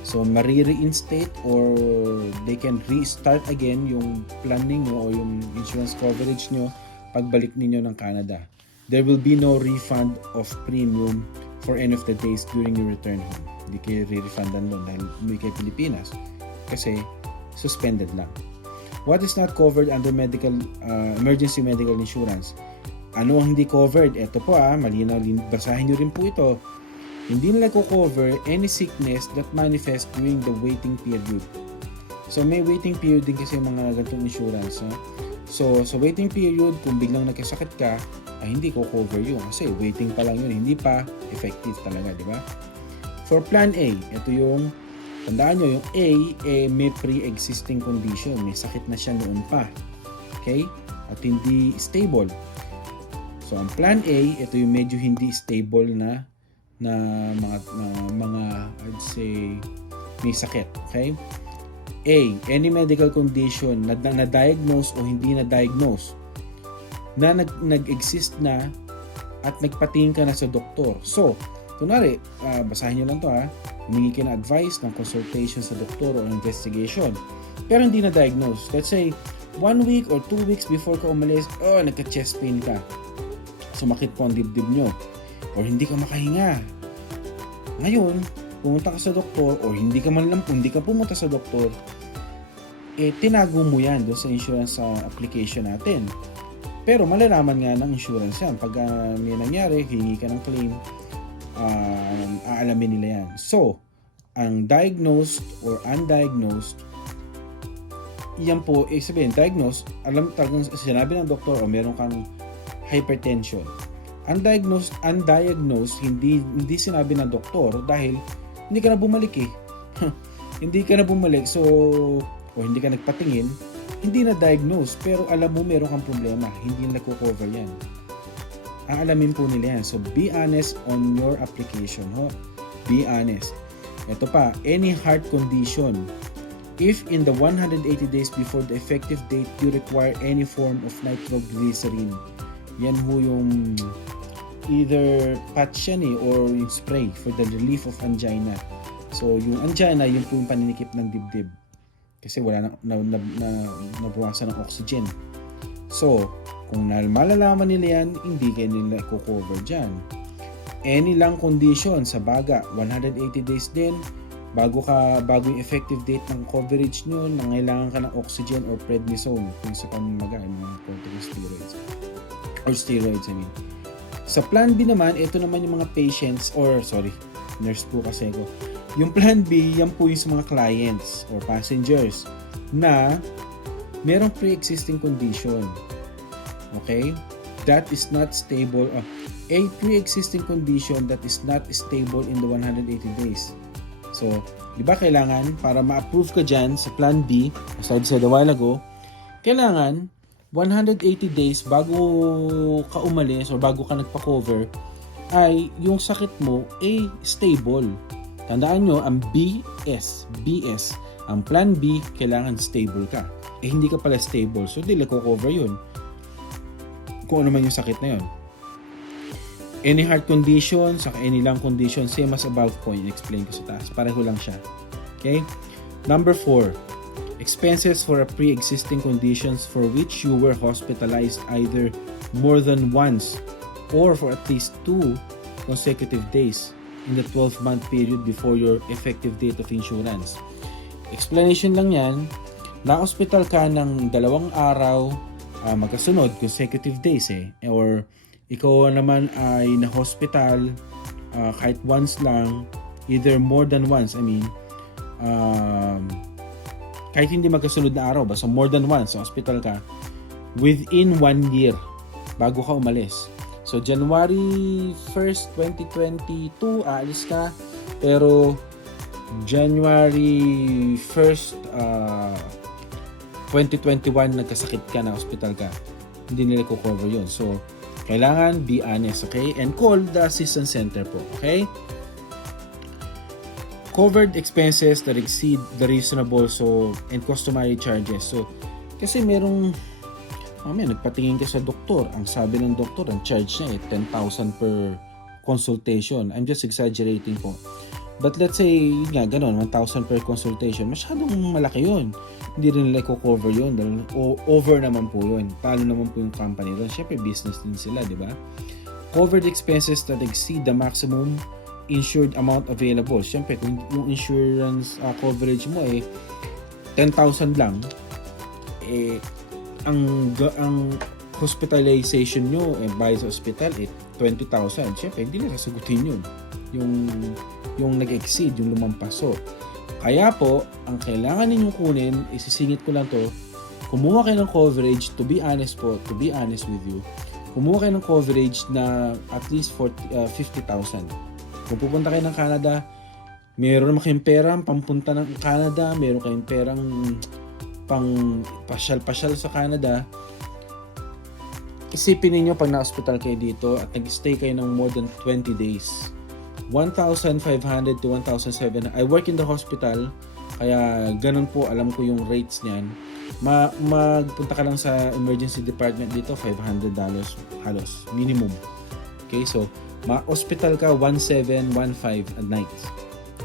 So, ma-reinstate or they can restart again yung plan ninyo o yung insurance coverage nyo pagbalik ninyo ng Canada. There will be no refund of premium for any of the days during your return home. Hindi kayo re-refundan doon dahil umuwi kayo Pilipinas kasi suspended lang. What is not covered under emergency medical insurance? Ano ang hindi covered? Ito po malinaw, basahin nyo rin po ito. Hindi nila ko-cover any sickness that manifests during the waiting period. So may waiting period din kasi mga ganitong insurance. So sa waiting period, kung biglang nagkasakit ka, hindi ko cover yun kasi waiting pa lang yun, hindi pa effective talaga, di ba? For Plan A, ito yung, tandaan nyo, yung A, may pre-existing condition, may sakit na siya noon pa, okay? At hindi stable. So ang Plan A, ito yung medyo hindi stable na mga I'd say may sakit, okay? A, any medical condition na na-diagnose o hindi na-diagnose na nag-exist na at nagpatingin ka na sa doktor. So, kunwari, basahin nyo lang to humingi ka na advice ng consultation sa doktor o investigation. Pero hindi na-diagnose. Let's say, 1 week or 2 weeks before ka umalis, nagka-chest pain ka. Sumakit po ang dibdib nyo. Or hindi ka makahinga. Ngayon, pumunta ka sa doktor or hindi ka pumunta sa doktor, tinago mo yan doon sa insurance application natin. Pero malalaman nga ng insurance yan. Pag may nangyari, hingi ka ng claim, aalamin nila yan. So, ang diagnosed or undiagnosed, yan po, sabihin, diagnosed, talagang sinabi ng doktor, meron kang hypertension. Undiagnosed, hindi sinabi ng doktor dahil hindi ka na bumalik hindi ka na bumalik, so, o hindi ka nagpatingin, hindi na diagnose, pero alam mo meron kang problema, hindi na cover yan. Aalamin po nila yan. So, be honest on your application. Be honest. Ito pa, any heart condition. If in the 180 days before the effective date, you require any form of nitroglycerin. Yan ho yung either patch yan or yung spray for the relief of angina. So, yung angina, yun po yung paninikip ng dibdib. Kasi wala nabawasan ng oxygen. So, kung malalaman nila yan, hindi kayo nila i-cover dyan. Any lung condition sa baga, 180 days din, bago yung effective date ng coverage nyo, nangailangan ka ng oxygen or prednisone kung sa pamamaga, yung mga corticosteroids. Or steroids, I mean. Sa Plan B naman, ito naman yung mga patients, nurse po kasi ako. Yung Plan B, yan po yung sa mga clients or passengers na merong pre-existing condition. Okay? That is not stable. A pre-existing condition that is not stable in the 180 days. So, di ba kailangan, para ma-approve ka dyan sa Plan B, as I said a while ago, kailangan 180 days bago ka umalis or bago ka nagpa-cover, ay yung sakit mo ay stable. Tandaan nyo, ang BS, ang Plan B, kailangan stable ka. Hindi ka pala stable, so di ko-cover yun. Kung ano man yung sakit na yun. Any heart condition, saka any lung condition, same as above ko, in-explain ko sa taas. Pareho lang siya. Okay? Number 4, expenses for a pre-existing conditions for which you were hospitalized either more than once or for at least 2 consecutive days in the 12-month period before your effective date of insurance. Explanation lang yan, na-hospital ka ng 2 araw, magkasunod, consecutive days or ikaw naman ay na-hospital kahit once lang, either more than once, kahit hindi magkasunod na araw, basta more than once, hospital ka, within 1 year, bago ka umalis. So, January 1st, 2022, aalis ka, pero January 1st, 2021, nagkasakit ka na, hospital ka. Hindi nila ko-cover yun. So, kailangan be honest, okay? And call the assistance center po, okay? Covered expenses that exceed the reasonable and customary charges. So, kasi merong, nagpatingin ka sa doktor. Ang sabi ng doktor, ang charge niya 10,000 per consultation. I'm just exaggerating po. But let's say, ganun, 1,000 per consultation. Masyadong malaki yun. Hindi rin nila i-cover yun. Dahil over naman po yun. Paano naman po yung company doon? Siyempre, business din sila, di ba? Covered expenses that exceed the maximum insured amount available. Siyempre, kung yung insurance coverage mo 10,000 lang, ang hospitalization nyo by sa hospital 20,000. Siyempre, hindi na sasagutin yun. Yung nag-exceed, yung lumampaso. Kaya po, ang kailangan ninyong kunin, isisingit ko lang to, kumuha kayo ng coverage, to be honest with you, kumuha kayo ng coverage na at least 50,000. Kung pupunta kayo ng Canada, meron naman kayong perang pampunta ng Canada, meron kayong perang pang pasyal-pasyal sa Canada, isipin niyo pag na-hospital kayo dito at nag-stay kayo ng more than 20 days. 1,500 to 1,700. I work in the hospital, kaya ganun po, alam ko yung rates niyan. Magpunta ka lang sa emergency department dito, $500 halos, minimum. Okay, so ma-hospital ka 1,715 at night.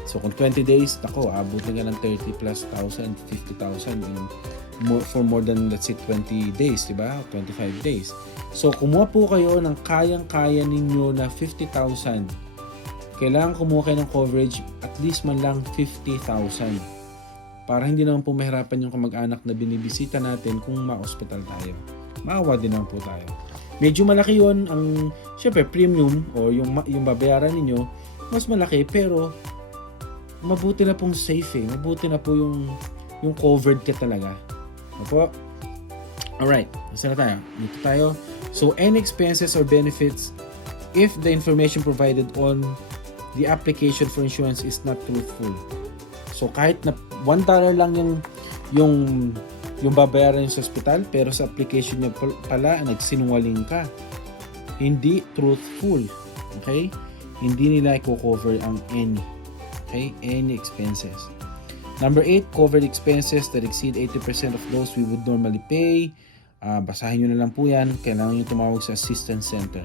So kung 20 days, abutin ka ng 30 plus thousand, 50,000 for more than, let's say, 20 days, diba? 25 days. So kumuha po kayo ng kayang-kaya ninyo na 50,000. Kailangan kumuha kayo ng coverage at least man lang 50,000 para hindi naman po mahirapan yung kamag-anak na binibisita natin kung ma-hospital tayo. Maawa din naman po tayo. Medyo malaki yun ang, syempre, premium o yung babayaran ninyo, mas malaki, pero mabuti na pong safe mabuti na po yung covered ka talaga. Opo? Alright, nasa na tayo? Dito tayo. So, any expenses or benefits if the information provided on the application for insurance is not truthful. So, kahit na $1 lang yung babayaran niyo sa hospital, pero sa application niyo pala nagsinungaling ka. Hindi truthful. Okay? Hindi nila i-cover ang any. Okay? Any expenses. Number 8, covered expenses that exceed 80% of those we would normally pay. Basahin nyo na lang po yan. Kailangan nyo tumawag sa assistance center.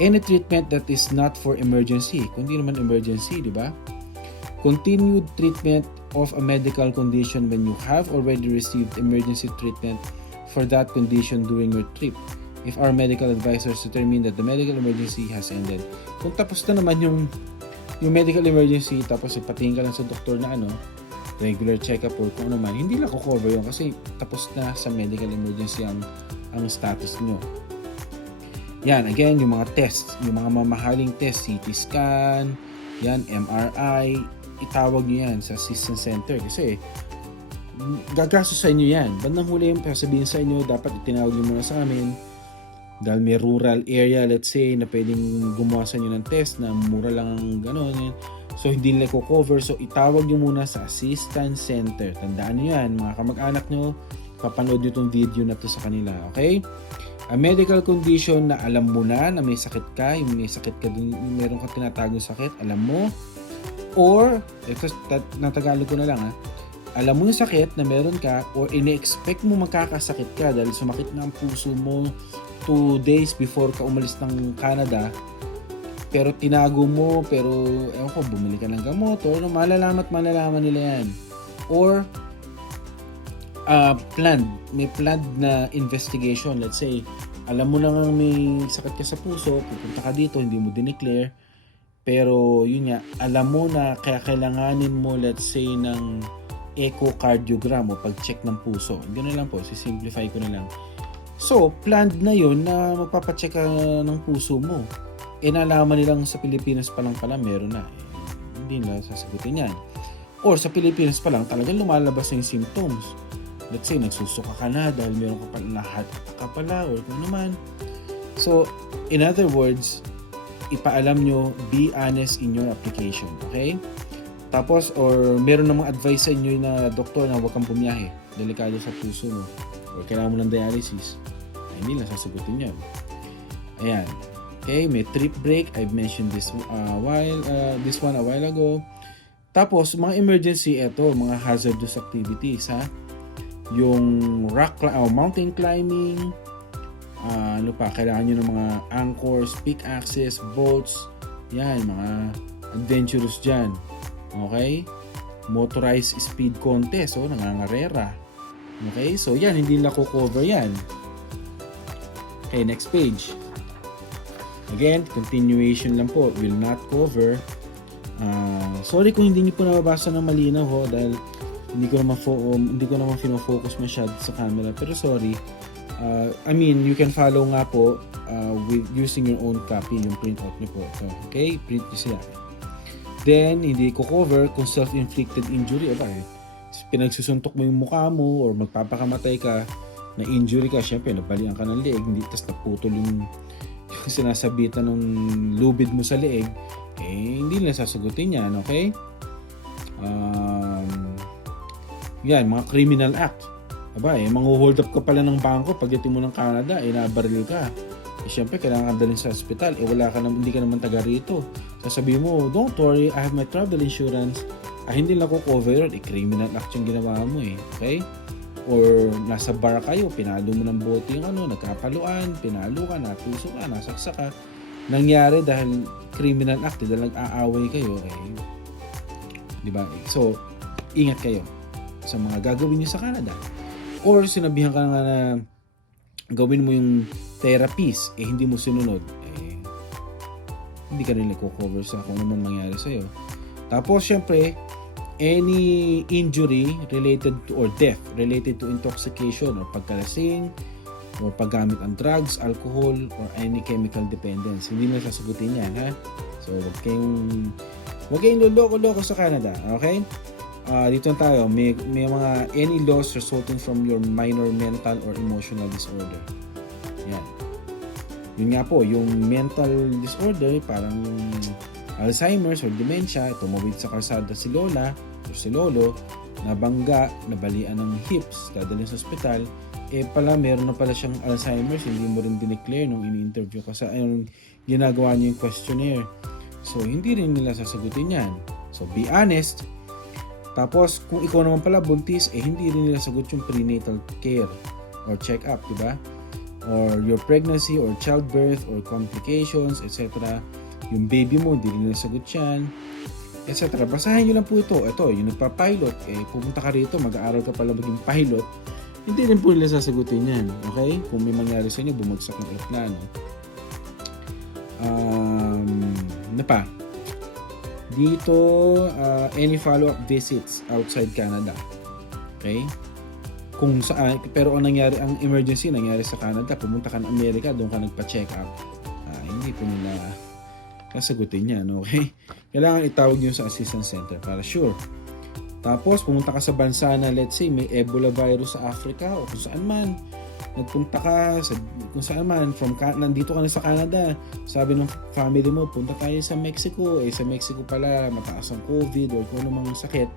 Any treatment that is not for emergency. Kung di naman emergency, di ba? Continued treatment of a medical condition when you have already received emergency treatment for that condition during your trip. If our medical advisors determine that the medical emergency has ended. Kung tapos na naman yung medical emergency, tapos ipatingin ka lang sa doktor na regular check-up or kung ano man, hindi lang ko-cover yun kasi tapos na sa medical emergency ang status nyo. Yan, again, yung mga tests, yung mga mamahaling test, CT scan, yan, MRI, itawag nyo yan sa assistance center kasi Gagastos sa inyo yan. Bandang huli yung sabihin sa inyo, dapat itinawag nyo muna sa amin. Dahil may rural area, let's say, na pwedeng gumawa sa inyo ng test na mura lang ang gano'n. So, hindi nila ko-cover. So, itawag nyo muna sa assistance center. Tandaan nyo yan, mga kamag-anak nyo, papanood nyo itong video na to sa kanila. Okay? A medical condition na alam mo na may sakit ka, yung may sakit ka dun, meron ka tinatagong sakit, alam mo. Or, ito, natagalog ko na lang alam mo yung sakit na meron ka or ine-expect mo magkakasakit ka dahil sumakit na ang puso mo 2 days before ka umalis ng Canada, pero tinago mo, pero ewan ko, bumili ka ng gamot or malalaman nila yan. Or may planned na investigation. Let's say, alam mo na nga may sakit ka sa puso, pupunta ka dito, hindi mo dineclare, pero yun nga, alam mo na kaya kailanganin mo, let's say, ng echocardiogram o pag-check ng puso. Ganoon lang po, simplify ko na lang. So, planned na yun na magpapacheck ka ng puso mo. Nalaman nilang sa Pilipinas pa lang pala meron na. Hindi nila sasagutin yan. Or sa Pilipinas pa lang talagang lumalabas na yung symptoms. Let's say, nagsusuka ka na dahil meron ka pala lahat ka pala or kung naman. So, in other words, ipaalam nyo, be honest in your application. Okay? Tapos, or meron namang advice sa inyo na doktor na huwag kang bumiyahe. Delikado sa puso mo. Or kailangan mo ng dialysis. Ay, hindi lang sasagutin yan. Ayan. Okay, may trip break. I've mentioned this one a while ago. Tapos, mga emergency, mga hazardous activities, yung mountain climbing, kailangan nyo ng mga anchors, pickaxes, bolts, yan, mga adventurous dyan. Okay? Motorized speed contest, nangangarera. Okay? So, yan, hindi nila ko-cover yan. Okay, next page. Again, continuation lang po, will not cover. Sorry kung hindi niyo po nababasa ng malinaw dahil hindi ko naman fino-focus masyado sa camera, pero sorry. You can follow nga po with using your own copy, yung printout niyo po. So, okay, print niyo siya. Then, hindi ko cover kung self-inflicted injury. Pinagsusuntok mo yung mukha mo or magpapakamatay ka, na injury ka, syempre nabalian ka ng leeg, tapos naputol yung sinasabitan ng lubid mo sa leeg, hindi nila sasagutin yan, okay? Yan, mga criminal act. Mangho-hold up ka pala ng bangko pagdating mo ng Canada, nabaril ka. Siyempre, kailangan ka dalhin sa hospital. Hindi ka naman taga rito. Sasabihin mo, don't worry, I have my travel insurance. Hindi lang ko cover yun. Criminal act yung ginawa mo okay? Or nasa bar kayo, pinalo mo ng bote yung nagkapaluan, pinalo ka, natuso ka, nasaksak ka. Nangyari dahil criminal act, dahil nag-aaway kayo, diba? So, ingat kayo sa mga gagawin nyo sa Canada. Or sinabihan ka nga na gawin mo yung therapist, hindi mo sinunod, hindi ka rin nagko-cover sa kung naman mangyari sa'yo. Tapos, syempre, any injury related to or death related to intoxication or pagkalasing or paggamit ng drugs, alcohol, or any chemical dependence, hindi na sasagutin yan, So, wag kayong loloko-loko sa Canada, okay? Dito tayo, may mga any loss resulting from your minor mental or emotional disorder. Yan. Yun nga po, yung mental disorder, parang yung Alzheimer's or dementia, tumawid sa kalsada si Lola or si Lolo, nabangga, nabalian ng hips, dadalhin sa ospital, meron na pala siyang Alzheimer's, hindi mo rin dineclare nung ini-interview ka ginagawa niyo yung questionnaire. So, hindi rin nila sasagutin yan. So, be honest. Tapos, kung ikaw naman pala buntis, hindi rin nila sagot yung prenatal care or check-up, diba? Or your pregnancy or childbirth or complications, etc. Yung baby mo, hindi rin nila sagot yan, etc. Basahin nyo lang po ito. Ito, yung nagpa-pilot, pupunta ka rito, mag-aaral ka pala maging pilot, hindi rin po nila sasagutin yan. Okay? Kung may mangyari sa inyo, bumagsak ng aeroplano. Dito, any follow-up visits outside Canada. Okay? Kung saan, pero ang emergency nangyari sa Canada, pumunta ka ng Amerika, doon ka nagpa-check up. Hindi po nila sasagutin yan, okay? Kailangan itawag nyo sa assistance center para sure. Tapos, pumunta ka sa bansa na let's say may Ebola virus sa Africa o kung saan man. Nagpunta ka sa kung saan man, nandito ka na sa Canada. Sabi ng family mo, punta tayo sa Mexico. Sa Mexico pala, mataas ang COVID or kung anumang sakit.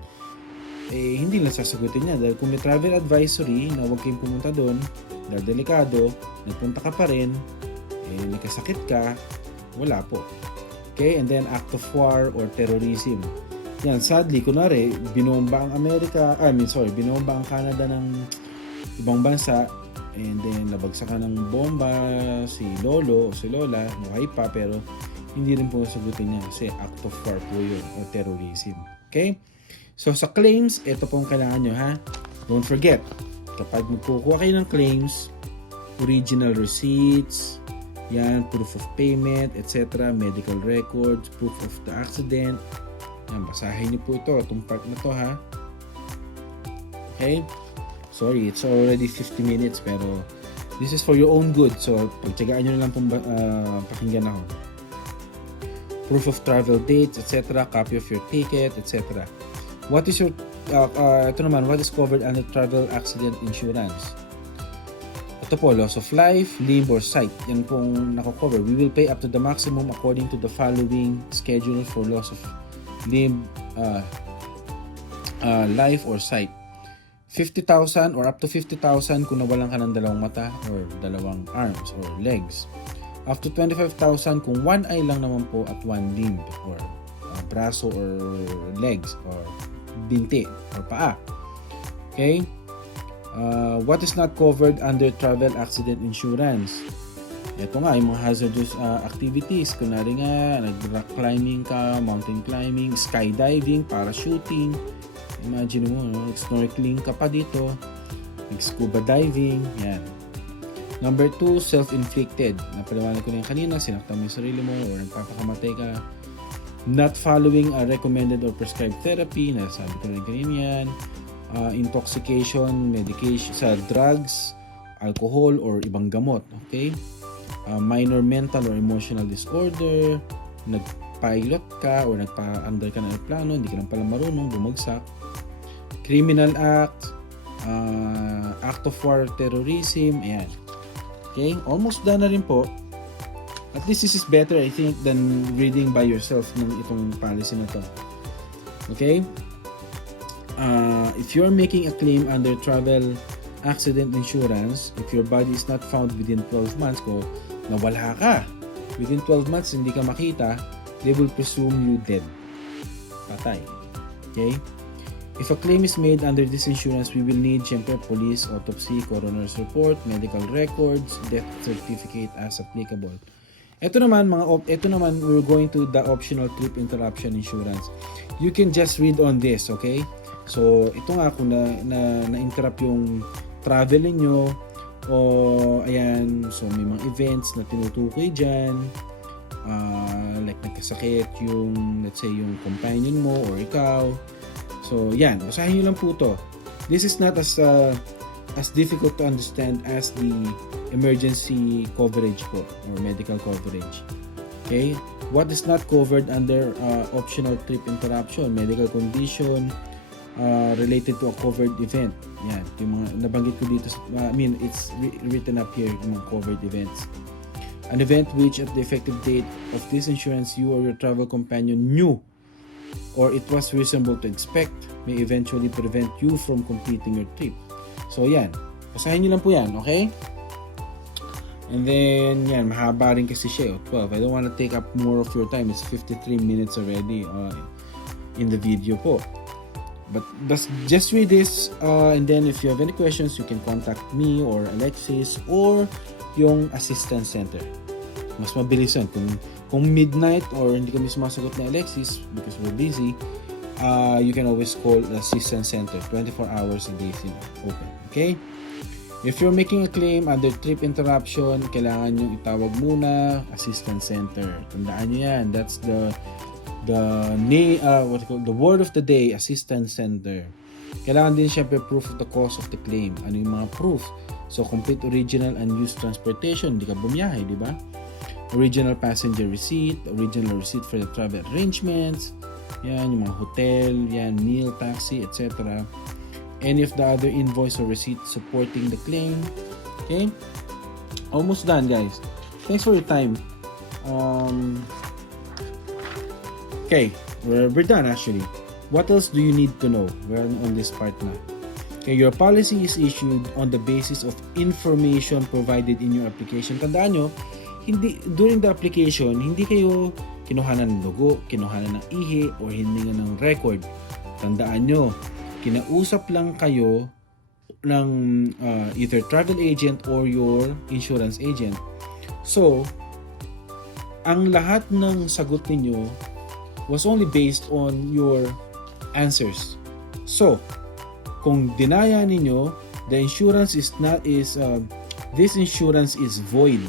Hindi lang sasagutin niya. Dahil kung may travel advisory na huwag kayong pumunta doon, dahil delikado, nagpunta ka pa rin, nagkasakit ka, wala po. Okay? And then, act of war or terrorism. Yan, sadly, kunwari, binomba ang binomba ang Canada ng ibang bansa, and then nabagsakan ng bomba si lolo o si lola, buhay pa, pero hindi rin po sagutin niya kasi act of war po yun o terrorism. Okay? So sa claims, ito po ang kailangan nyo, ha? Don't forget, kapag magkukuha kayo ng claims, original receipts, yan, proof of payment, etc., medical records, proof of the accident. Yan, basahin niyo po itong part na to, ha? Okay? Sorry, it's already 50 minutes pero this is for your own good. So, pagtyagaan nyo na lang pong pakinggan ako. Proof of travel dates, etc., copy of your ticket, etc. What is your, what is covered under travel accident insurance? Ito po, loss of life, limb, or sight. Yan pong nako-cover. We will pay up to the maximum according to the following schedule for loss of limb, life, or sight. 50,000 or up to 50,000 kung nawalan ka ng dalawang mata or dalawang arms or legs. Up to 25,000 kung one eye lang naman po at one limb or braso or legs or binti or paa. Okay? What is not covered under travel accident insurance? Ito nga, yung mga hazardous activities. Kunwari nga, nag-rock climbing ka, mountain climbing, skydiving, parachuting. Imagine mo, snorkeling ka pa dito, scuba diving, yan. Number 2, self-inflicted. Napaliwanag ko na yung kanina, sinaktan mo yung sarili mo or nagpapakamatay ka. Not following a recommended or prescribed therapy, nasabi ko rin kanina yan. Intoxication, medication, sa drugs, alcohol, or ibang gamot. Okay? Minor mental or emotional disorder, nag-pilot ka or nagpa-under ka ng aeroplano, hindi ka lang pala marunong, bumagsak. Criminal act, act of war, terrorism, ayan. Okay, almost done na rin po. At least this is better, I think, than reading by yourself ng itong policy na to. Okay? If you're making a claim under travel accident insurance, if your body is not found within 12 months, kung nawala ka, within 12 months hindi ka makita, they will presume you dead. Patay. Okay? If a claim is made under this insurance, we will need syempre police, autopsy, coroner's report, medical records, death certificate as applicable. Ito naman we're going to the optional trip interruption insurance. You can just read on this, okay? So, ito nga kung na-interrupt yung travel niyo o ayan, so may mga events na tinutukoy diyan. Like nagkasakit yung, let's say, yung companion mo or ikaw. So, yan. Basahin nyo lang po to. This is not as difficult to understand as the emergency coverage po or medical coverage. Okay? What is not covered under optional trip interruption? Medical condition related to a covered event. Yan. Yung mga nabanggit ko dito. It's written up here, yung mga covered events. An event which at the effective date of this insurance you or your travel companion knew or it was reasonable to expect may eventually prevent you from completing your trip. So, yan. Basahin nyo lang po yan, okay? And then, yan. Mahaba rin kasi siya, 12. I don't want to take up more of your time. It's 53 minutes already in the video po. But just read this and then if you have any questions, you can contact me or Alexis or yung assistance center. Mas mabilis yan. Kung midnight or hindi kami sumasagot na Alexis because we're busy, you can always call the assistance center. 24 hours a day sila open. Okay? If you're making a claim under trip interruption, kailangan nyo itawag muna assistance center. Tandaan nyo yan. That's the word of the day, assistance center. Kailangan din syempre proof of the cost of the claim. Ano yung mga proof? So, complete original and used transportation. Hindi ka bumiyahe, di ba? Original passenger receipt, original receipt for the travel arrangements, Yan, yung mga hotel, yan, meal, taxi, etc. Any of the other invoice or receipt supporting the claim. Okay? Almost done, guys. Thanks for your time. Okay, we're done actually. What else do you need to know? We're on this part na. Okay, your policy is issued on the basis of information provided in your application. Tandaan nyo, during the application, hindi kayo kinuhanan ng dugo, kinuhanan ng ihi, or hindi ng record. Tandaan nyo, kinausap lang kayo ng either travel agent or your insurance agent. So, ang lahat ng sagot ninyo was only based on your answers. So, kung dinaya ninyo, the insurance this insurance is void,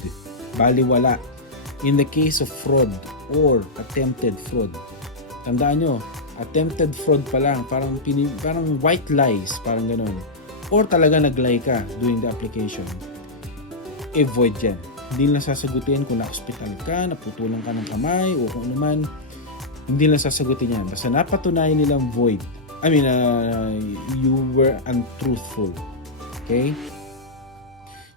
baliwala, in the case of fraud or attempted fraud. Tandaan nyo, attempted fraud pa lang, parang white lies, parang ganun. Or talaga nag-lie ka during the application. Void yan. Hindi lang sasagutin kung na-hospital ka, naputulan ka ng kamay, o kung ano man. Hindi lang sasagutin yan. Basta napatunayan nilang void. You were untruthful. Okay?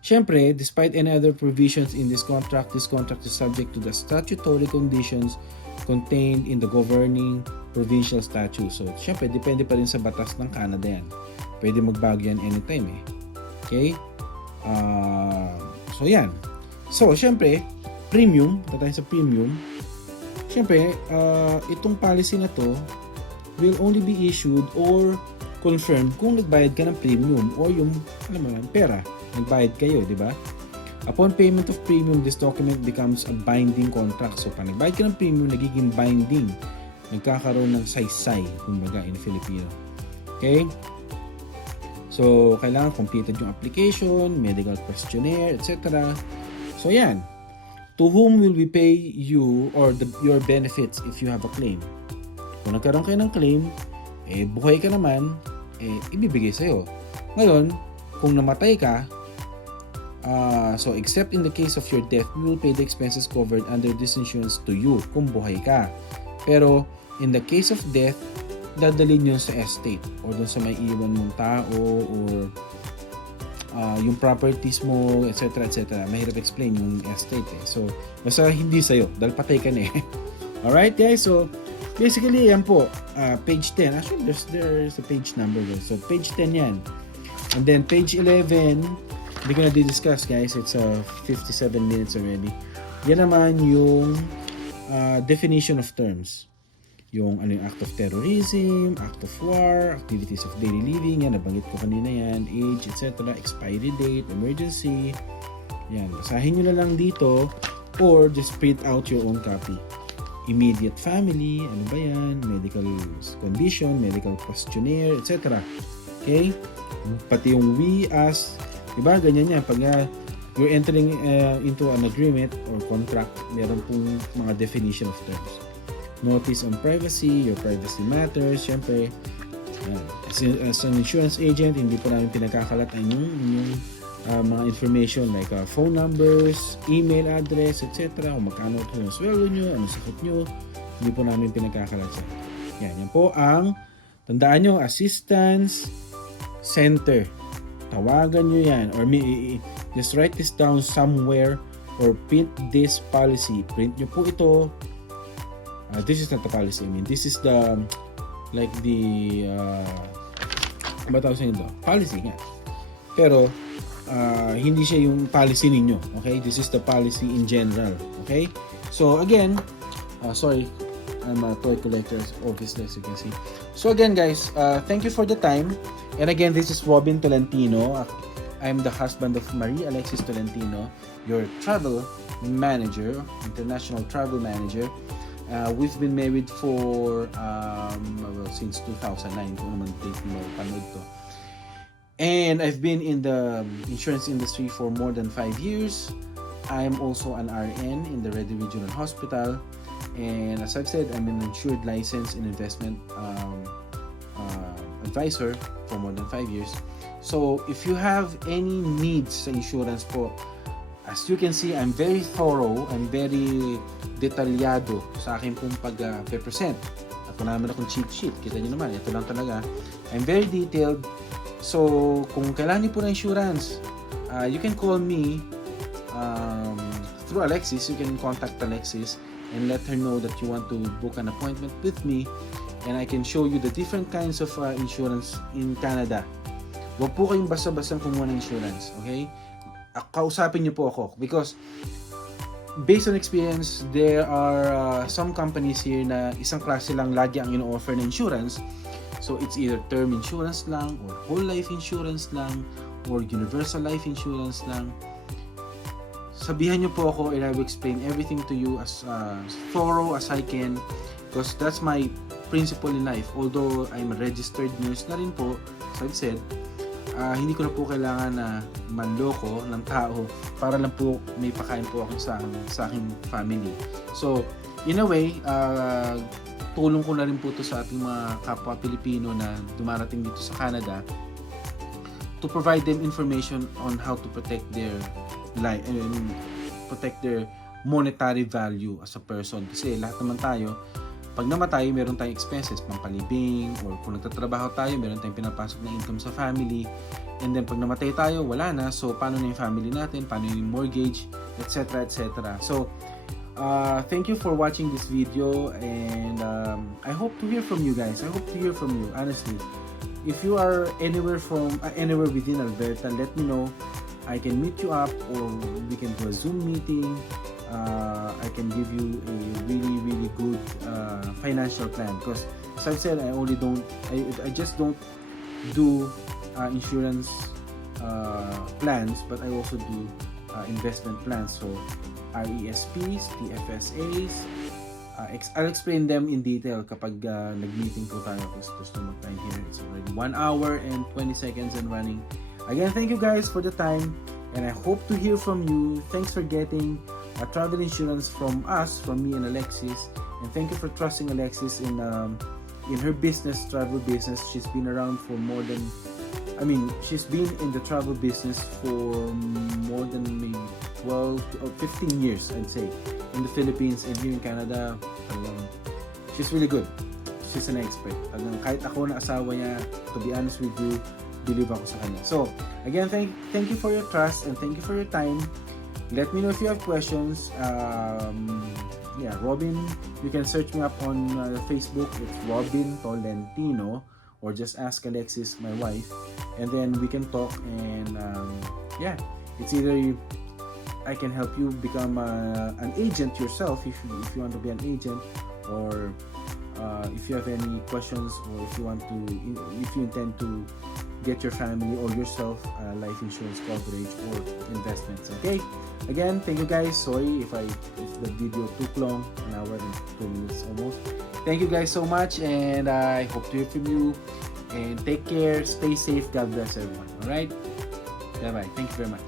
Siyempre, despite any other provisions in this contract is subject to the statutory conditions contained in the governing provincial statute. So, siyempre, depende pa rin sa batas ng Canada yan. Pwede magbago yan anytime eh. Okay? So, yan. So, siyempre, premium, tayo sa premium. Siyempre, itong policy na to will only be issued or confirmed kung nagbayad ka ng premium or yung, alam mo yan, pera. Nagbayad kayo, di ba? Upon payment of premium, this document becomes a binding contract. So, pag nagbayad ka ng premium, nagiging binding. Nagkakaroon ng saysay, kumbaga, in Filipino. Okay? So, kailangan completed yung application, medical questionnaire, etc. So, yan. To whom will we pay you or your benefits if you have a claim? Kung nagkaroon kayo ng claim, buhay ka naman, ibibigay sa'yo. Ngayon, kung namatay ka, so except in the case of your death, we will pay the expenses covered under this insurance to you kung buhay ka. Pero, in the case of death, dadalhin yun sa estate or dun sa may iwan mong tao or yung properties mo, etc. etc. Mahirap explain yung estate eh. So, basta hindi sa'yo dahil patay ka na eh. Alright guys, so basically yan po, page 10. Actually, there's a page number there. So, page 10 yan. And then page 11, hindi ko na di-discuss guys. It's 57 minutes already. Yan naman yung definition of terms. Yung ano yung act of terrorism, act of war, activities of daily living, yan, nabanggit ko kanina yan, age, etc., expiry date, emergency, yan, basahin nyo na lang dito or just print out your own copy. Immediate family, ano ba yan, medical condition, medical questionnaire, etc. Okay? Pati yung we, us, diba, ganyan yan, pag you're entering into an agreement or contract, meron pong mga definition of terms. Notice on privacy, your privacy matters, syempre. As an insurance agent, hindi po namin pinagkakalat ang inyong mga information like phone numbers, email address, etc. Kung magkano ito yung sweldo nyo, ano sakit nyo, hindi po namin pinagkakalat siya. Yan po ang, tandaan nyo, assistance center. Tawagan nyo yan or just write this down somewhere or print this policy. Print nyo po ito. This is not the policy. I mean, this is the like the ba tawag sa inyo? Policy nga. Pero hindi siya yung policy ninyo. Okay? This is the policy in general. Okay? So again, sorry, I'm a toy collector, obviously, as you can see. So again, guys, thank you for the time. And again, this is Robin Tolentino. I'm the husband of Marie Alexis Tolentino, your travel manager, international travel manager. We've been married for since 2009 kung naman date mo panood to. And I've been in the insurance industry for more than 5 years. I'm also an RN in the Reddy Regional Hospital. And as I've said, I'm an insured licensed and investment advisor for more than 5 years. So if you have any needs sa insurance po, as you can see, I'm very thorough, I'm very detalyado sa akin pong pag-present at Wala naman akong cheat sheet. Kita nyo naman, ito lang talaga. I'm very detailed. So, kung kailangan niyo po ng insurance, you can call me through Alexis. You can contact Alexis and let her know that you want to book an appointment with me, and I can show you the different kinds of insurance in Canada. Huwag po kayong basta-basta kumuha ng insurance, okay? Kausapin niyo po ako because based on experience, there are some companies here na isang klase lang lagi ang ino-offer na insurance. So it's either term insurance lang, or whole life insurance lang, or universal life insurance lang. Sabihan niyo po ako and I will explain everything to you as thorough as I can, because that's my principle in life. Although I'm a registered nurse na rin po, as I've said, hindi ko na po kailangan na manloko ng tao para lang po may pakain po ako sa aking family. So, in a way, tulong ko na rin po to sa ating mga kapwa Pilipino na dumarating dito sa Canada to provide them information on how to protect their life and protect their monetary value as a person. Kasi lahat naman tayo, pag namatay, meron tayong expenses, pampalibing, or kung nagtatrabaho tayo, meron tayong pinapasok na income sa family. And then pag namatay tayo, wala na. So, paano na yung family natin? Paano yung mortgage? Etc. etc. So, thank you for watching this video, and I hope to hear from you guys. I hope to hear from you, honestly. If you are anywhere within Alberta, let me know. I can meet you up, or we can do a Zoom meeting. I can give you a really good financial plan, because as I said, I just don't do insurance plans, but I also do investment plans. So RESPs, TFSAs, I'll explain them in detail kapag nag-meeting po tayo, because there's no more time here. It's already 1 hour and 20 seconds and running. Again, thank you guys for the time, and I hope to hear from you. Thanks for getting travel insurance from us, from me and Alexis, and thank you for trusting Alexis in her business, travel business. She's been around for she's been in the travel business for more than maybe 12 or 15 years, I'd say, in the Philippines and here in Canada. She's really good. She's an expert. Kahit ako na asawa niya, to be honest with you, believe ako sa kanya. So, again, thank you for your trust and thank you for your time. Let me know if you have questions. Robin, you can search me up on Facebook. It's Robin Tolentino, or just ask Alexis, my wife, and then we can talk. And it's either I can help you become an agent yourself if you want to be an agent, or if you have any questions, or if you intend to get your family or yourself life insurance coverage or investments. Okay, again, thank you guys. Sorry if the video took long, 1 hour and 2 minutes almost. Thank you guys so much, and I hope to hear from you, and take care, stay safe, God bless everyone. All right, bye bye. Thank you very much.